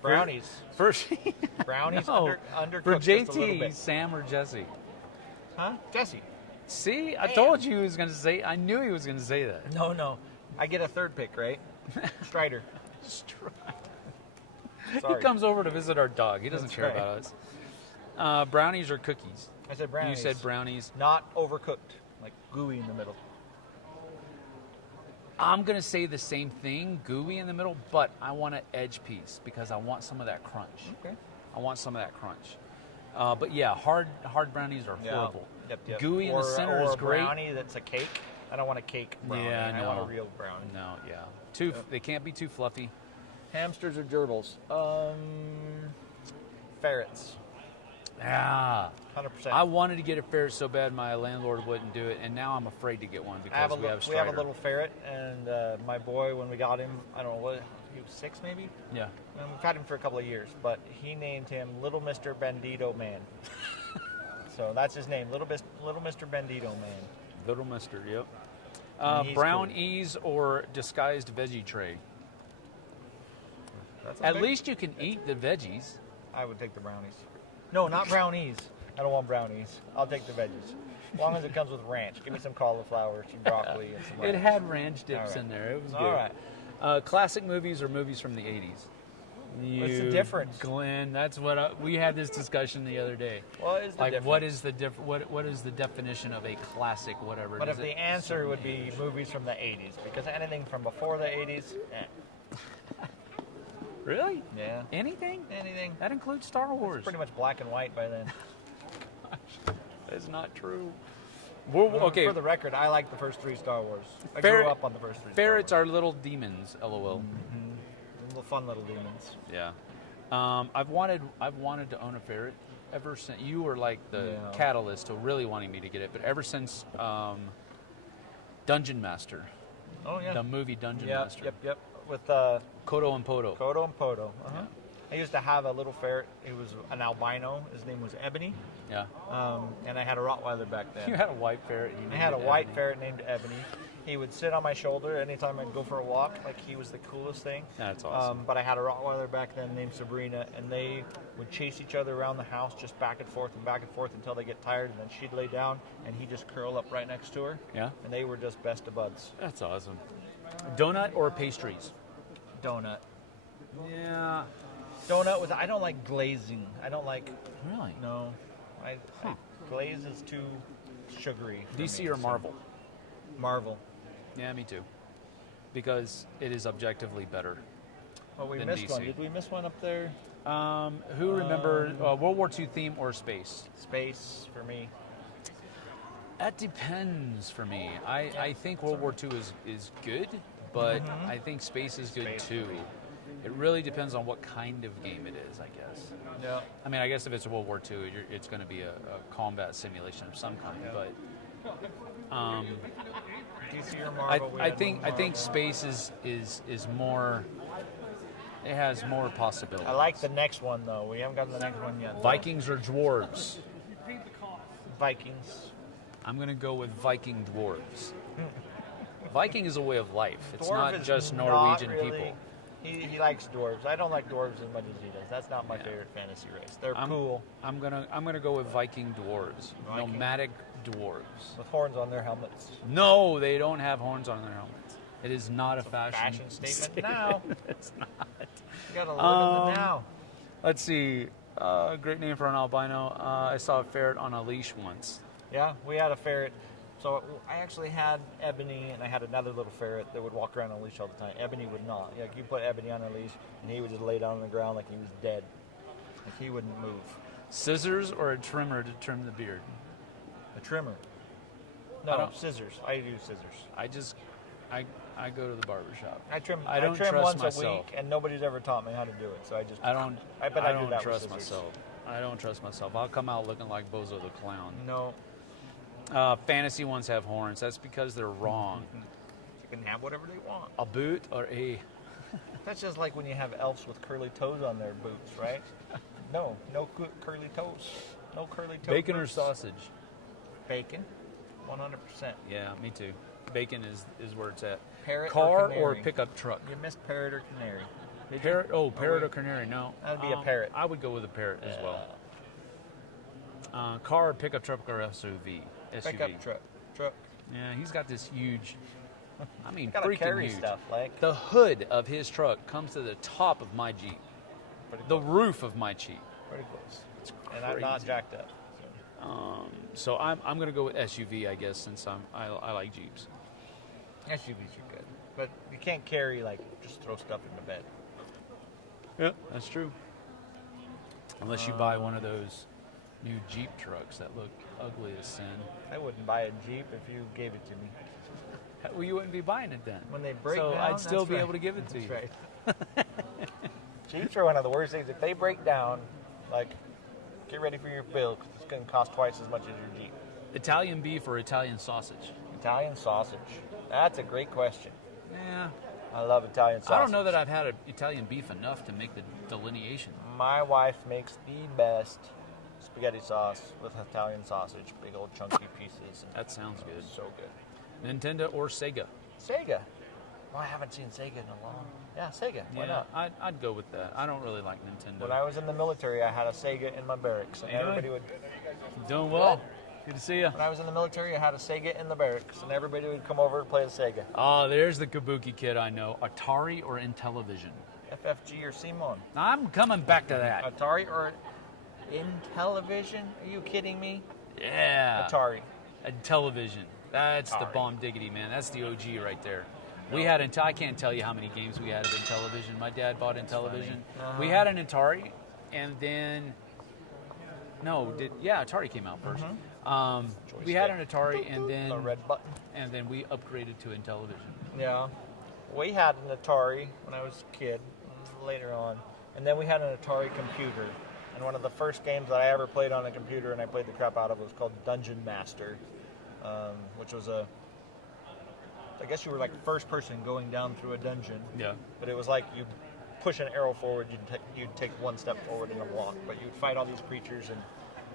Brownies. First, Brownies no. undercooked For just a little JT, bit. Sam, or Jesse. Huh? Jesse. See, I Damn. told you he was going to say. I knew he was going to say that. No. I get a third pick, right? Strider. Sorry. He comes over to visit our dog. He doesn't That's care right. about us. Brownies or cookies? I said brownies. You said brownies. Not overcooked. Like gooey in the middle. I'm going to say the same thing, gooey in the middle, but I want an edge piece because I want some of that crunch. Okay. I want some of that crunch. But yeah, hard brownies are horrible. Yep. Gooey in the center is great. Or a brownie that's a cake. I don't want a cake brownie. Yeah, no. I want a real brownie. No, yeah. They can't be too fluffy. Hamsters or gerbils? Ferrets. Yeah. 100%. I wanted to get a ferret so bad my landlord wouldn't do it, and now I'm afraid to get one because we have Strider. We have a little ferret, and my boy, when we got him, I don't know what, he was 6 maybe? Yeah. And we've had him for a couple of years, but he named him Little Mr. Bandito Man. So that's his name, Little Mr. Bandito Man. Little Mister, yep. Brownies or disguised veggie tray. At least you can eat the veggies. I would take the brownies. No, not brownies. I don't want brownies. I'll take the veggies. As long as it comes with ranch. Give me some cauliflower, some broccoli, and some ranch. It had ranch dips All right. in there. It was good. All right. Classic movies or movies from the 80s? What's the difference? Glenn, that's what we had this discussion the other day. What is the difference? What is the what is the definition of a classic, whatever? But if the answer would be movies from the 80s, because anything from before the 80s, Really? Yeah. Anything? Anything. That includes Star Wars. It's pretty much black and white by then. That's not true. Okay. For the record, I like the first 3 Star Wars. I Ferret- grew up on the first 3 Ferrets Star are little demons, lol. Little fun little demons. Yeah. I've wanted to own a ferret ever since you were like the catalyst to really wanting me to get it, but ever since Dungeon Master. Oh yeah. The movie Dungeon Master. Yep. With Kodo and Podo. Kodo and Podo. Yeah. I used to have a little ferret. He was an albino. His name was Ebony. Yeah. And I had a Rottweiler back then. You had a white ferret. I had a white ferret named Ebony. He would sit on my shoulder anytime I'd go for a walk. Like, he was the coolest thing. That's awesome. But I had a Rottweiler back then named Sabrina, and they would chase each other around the house just back and forth until they get tired, and then she'd lay down, and he'd just curl up right next to her. Yeah. And they were just best of buds. That's awesome. Donut or pastries? Donut. Yeah. Donut with, I don't like glazing. I don't like, Really? no. Glaze is too sugary. for DC me, or so- Marvel? Marvel. Yeah, me too. Because it is objectively better. Oh, we Than missed one. DC. Did we miss one up there? Who remember World War II theme or space? Space for me. That depends for me. I think World War II is good, but I think space is good Space too. would be. It really depends on what kind of game it is, I guess. Yeah. I mean, I guess if it's World War II, it's going to be a combat simulation of some kind. Yeah. But DC or Marvel? I think space is more. It has more possibility. I like the next one though. We haven't gotten the next one yet. Vikings or dwarves. Vikings. I'm going to go with Viking dwarves. Viking is a way of life. It's Dwarf not is just not Norwegian really- people. He likes dwarves. I don't like dwarves as much as he does. That's not my favorite fantasy race. They're cool I'm gonna go with Viking dwarves, Viking. nomadic dwarves. with horns on their helmets. No, they don't have horns on their helmets. It is not a Fashion statement now. It's not. You gotta live in the now. Let's see. Great name for an albino. I saw a ferret on a leash once. Yeah, we had a ferret. So I actually had Ebony, and I had another little ferret that would walk around on a leash all the time. Ebony would not. Like, you put Ebony on a leash, and he would just lay down on the ground like he was dead. Like, he wouldn't move. Scissors or a trimmer to trim the beard? A trimmer. I No, don't- scissors. I use scissors. I go to the barber shop. I trim don't trim trust once myself. a week, and nobody's ever taught me how to do it. So I just I don't I do don't that with trust scissors. myself. I don't trust myself. I'll come out looking like Bozo the Clown. No, Fantasy ones have horns. That's because they're wrong. you can have whatever they want. A boot or a... That's just like when you have elves with curly toes on their boots, right? No curly toes. No curly toes. Bacon or boots. sausage? Bacon, 100%. Yeah, me too. Bacon is where it's at. Parrot Car or canary? pickup truck? You missed parrot or canary. Did you? Parrot. Oh, parrot wait. or canary? No. That'd be a parrot. I would go with a parrot as well. Car or pickup truck or SUV? Pickup truck. Yeah, he's got this huge. I mean, Gotta freaking carry huge. stuff like. The hood of his truck comes to the top of my Jeep. Pretty The close. roof of my Jeep. Pretty close. It's And I'm not crazy. jacked up. So. So I'm going to go with SUV, I guess, since I like Jeeps. SUVs are good. But you can't carry, like, just throw stuff in the bed. Yeah, that's true. Unless you buy one of those new Jeep trucks that look ugly as sin. I wouldn't buy a Jeep if you gave it to me. Well, you wouldn't be buying it then. When they break so down, I'd still that's be right. able to give it to you. That's right. Jeeps are one of the worst things. If they break down, like, get ready for your bill because it's going to cost twice as much as your Jeep. Italian beef or Italian sausage? Italian sausage. That's a great question. Yeah. I love Italian sausage. I don't know that I've had Italian beef enough to make the delineation. My wife makes the best spaghetti sauce with Italian sausage. Big old chunky pieces. That sounds good. So good. Nintendo or Sega? Sega. Well, I haven't seen Sega in a long. Yeah, Sega. Why not? I'd go with that. I don't really like Nintendo. When I was in the military, I had a Sega in my barracks, and everybody would. Doing well. Good to see you. When I was in the military, I had a Sega in the barracks, and everybody would come over and play the Sega. Oh, there's the Kabuki kid I know. Atari or Intellivision? FFG or Simon? I'm coming back to that. Atari or Intellivision? Are you kidding me? Yeah. Atari. Intellivision. That's the Atari. bomb diggity, man. That's the OG right there. We had I can't tell you how many games we had at Intellivision. My dad bought Intellivision. We had an Atari, and then Atari came out 1st. We had an Atari, and then The red button. and then we upgraded to Intellivision. Yeah. We had an Atari when I was a kid, later on. And then we had an Atari computer. And one of the first games that I ever played on a computer, and I played the crap out of, was called Dungeon Master, which was I guess you were like first person going down through a dungeon. Yeah. But it was like you push an arrow forward, you'd take one step forward in a walk. But you'd fight all these creatures,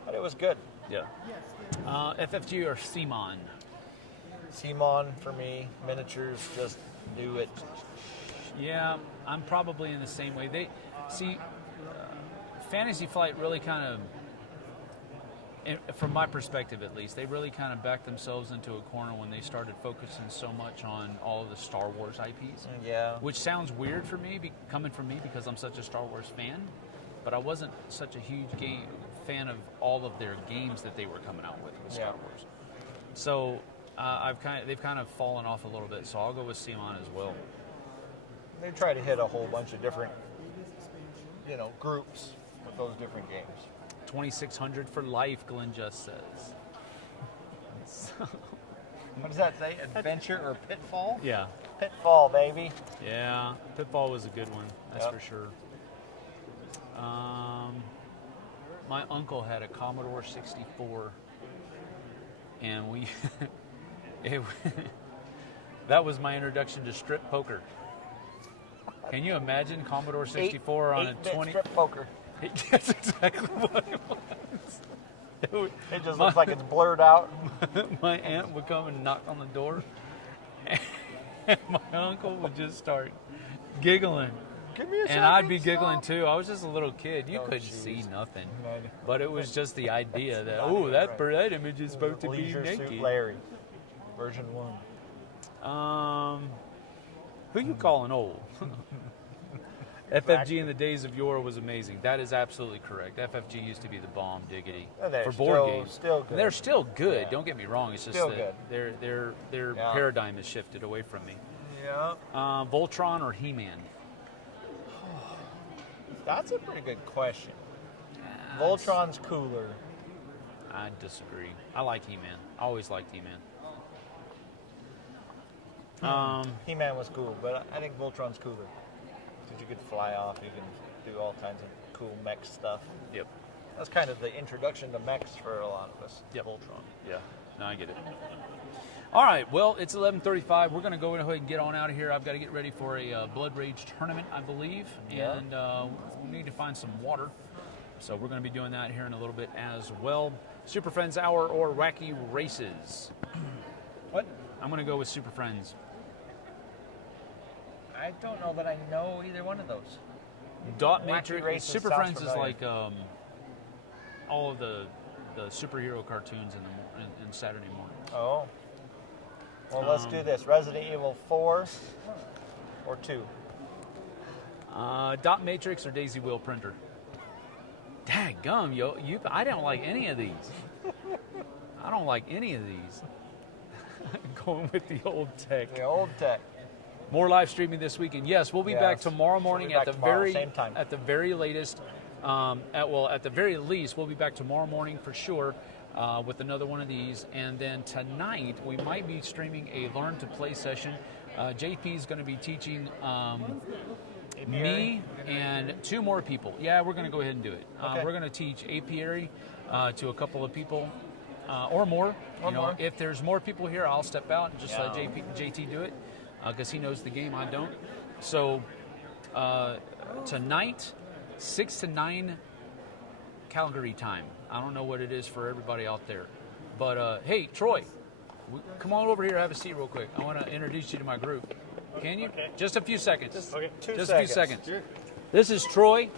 but it was good. Yeah. FFG or Simon? Simon for me, miniatures just do it. Yeah, I'm probably in the same way. Fantasy Flight really kind of, from my perspective at least, they really kind of backed themselves into a corner when they started focusing so much on all of the Star Wars IPs. Yeah. Which sounds weird for me, coming from me, because I'm such a Star Wars fan. But I wasn't such a huge fan of all of their games that they were coming out with Star Wars. So they've kind of fallen off a little bit. So I'll go with Simon as well. They try to hit a whole bunch of different, groups with those different games. 2600 for life, Glenn just says. What does that say? Adventure or Pitfall? Yeah. Pitfall, baby. Yeah, Pitfall was a good one, that's for sure. My uncle had a Commodore 64, and that was my introduction to strip poker. Can you imagine Commodore 64 on a 20? Strip poker. That's exactly what it was. It just looks like it's blurred out. My aunt would come and knock on the door, and my uncle would just start giggling. Give me a And I'd be giggling too. I was just a little kid. You couldn't see nothing. No. But it was just the idea that, that image is supposed to be Leisure naked. Suit Larry, version 1. Who you calling old? FFG in the days of yore was amazing. That is absolutely correct. FFG used to be the bomb diggity for board games. Still good. And they're still good. Yeah. Don't get me wrong. It's just Still that their paradigm has shifted away from me. Yeah. Voltron or He-Man? That's a pretty good question. Voltron's cooler. I disagree. I like He-Man. I always liked He-Man. He-Man was cool, but I think Voltron's cooler. Because you could fly off, you can do all kinds of cool mech stuff. Yep. That's kind of the introduction to mechs for a lot of us. Yep. Voltron. Yeah. No, I get it. All right. Well, it's 11:35. We're going to go ahead and get on out of here. I've got to get ready for a Blood Rage tournament, I believe, and we need to find some water. So we're going to be doing that here in a little bit as well. Super Friends Hour or Wacky Races? What? I'm going to go with Super Friends. I don't know that I know either one of those. Dot Wacky Matrix. Races Super sounds Friends is familiar. like all of the superhero cartoons in Saturday mornings. Oh. Well, let's do this. Resident Evil 4 or 2? Dot Matrix or Daisy Wheel Printer? Daggum, I don't like any of these. I'm going with the old tech. The old tech. More live streaming this weekend. Yes, we'll be back Yes. tomorrow morning We'll be at back the tomorrow, very same time. at the very latest. At the very least, we'll be back tomorrow morning for sure with another one of these. And then tonight we might be streaming a Learn to Play session. JP is going to be teaching me and 2 more people. Yeah, we're going to go ahead and do it. Okay. We're going to teach apiary to a couple of people or more. Or more. If there's more people here, I'll step out and just let Yeah. JT do it because he knows the game. I don't. So tonight, 6 to 9 Calgary time. I don't know what it is for everybody out there. But hey, Troy, come on over here. Have a seat real quick. I want to introduce you to my group. Can you? Okay. Just a few seconds. Okay. Just a few seconds. This is Troy.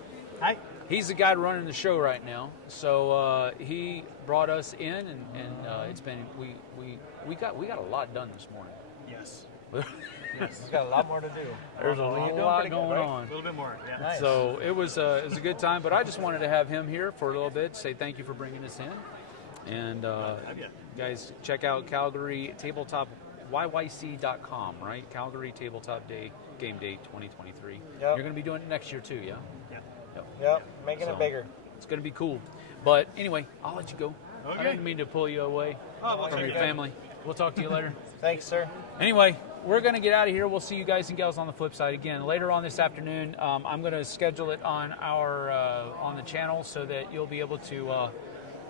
Hi. He's the guy running the show right now. So he brought us in, and it's been we got a lot done this morning. Yes. We've got a lot more to do. There's a lot going on. A little bit more. Yeah. Nice. So it was a good time, but I just wanted to have him here for a little bit, say thank you for bringing us in. And guys, check out Calgary Tabletop YYC.com, right? Calgary Tabletop Game Day 2023. Yep. You're going to be doing it next year too, yeah? Yep, making So, it bigger. It's going to be cool. But anyway, I'll let you go. I Okay. didn't mean to pull you away from your family. We'll talk to you later. Thanks, sir. Anyway, we're going to get out of here. We'll see you guys and gals on the flip side again later on this afternoon. I'm going to schedule it on our on the channel so that you'll be able to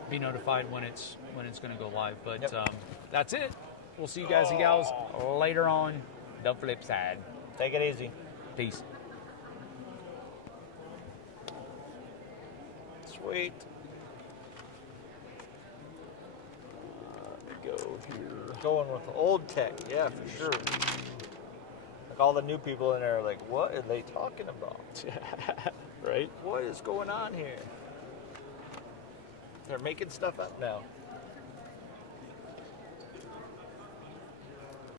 be notified when it's going to go live. But Yep. that's it. We'll see you guys and gals later on the flip side. Take it easy. Peace. Sweet. Go here. Going with the old tech, yeah, for sure. Like all the new people in there are like, what are they talking about? Right? What is going on here? They're making stuff up now.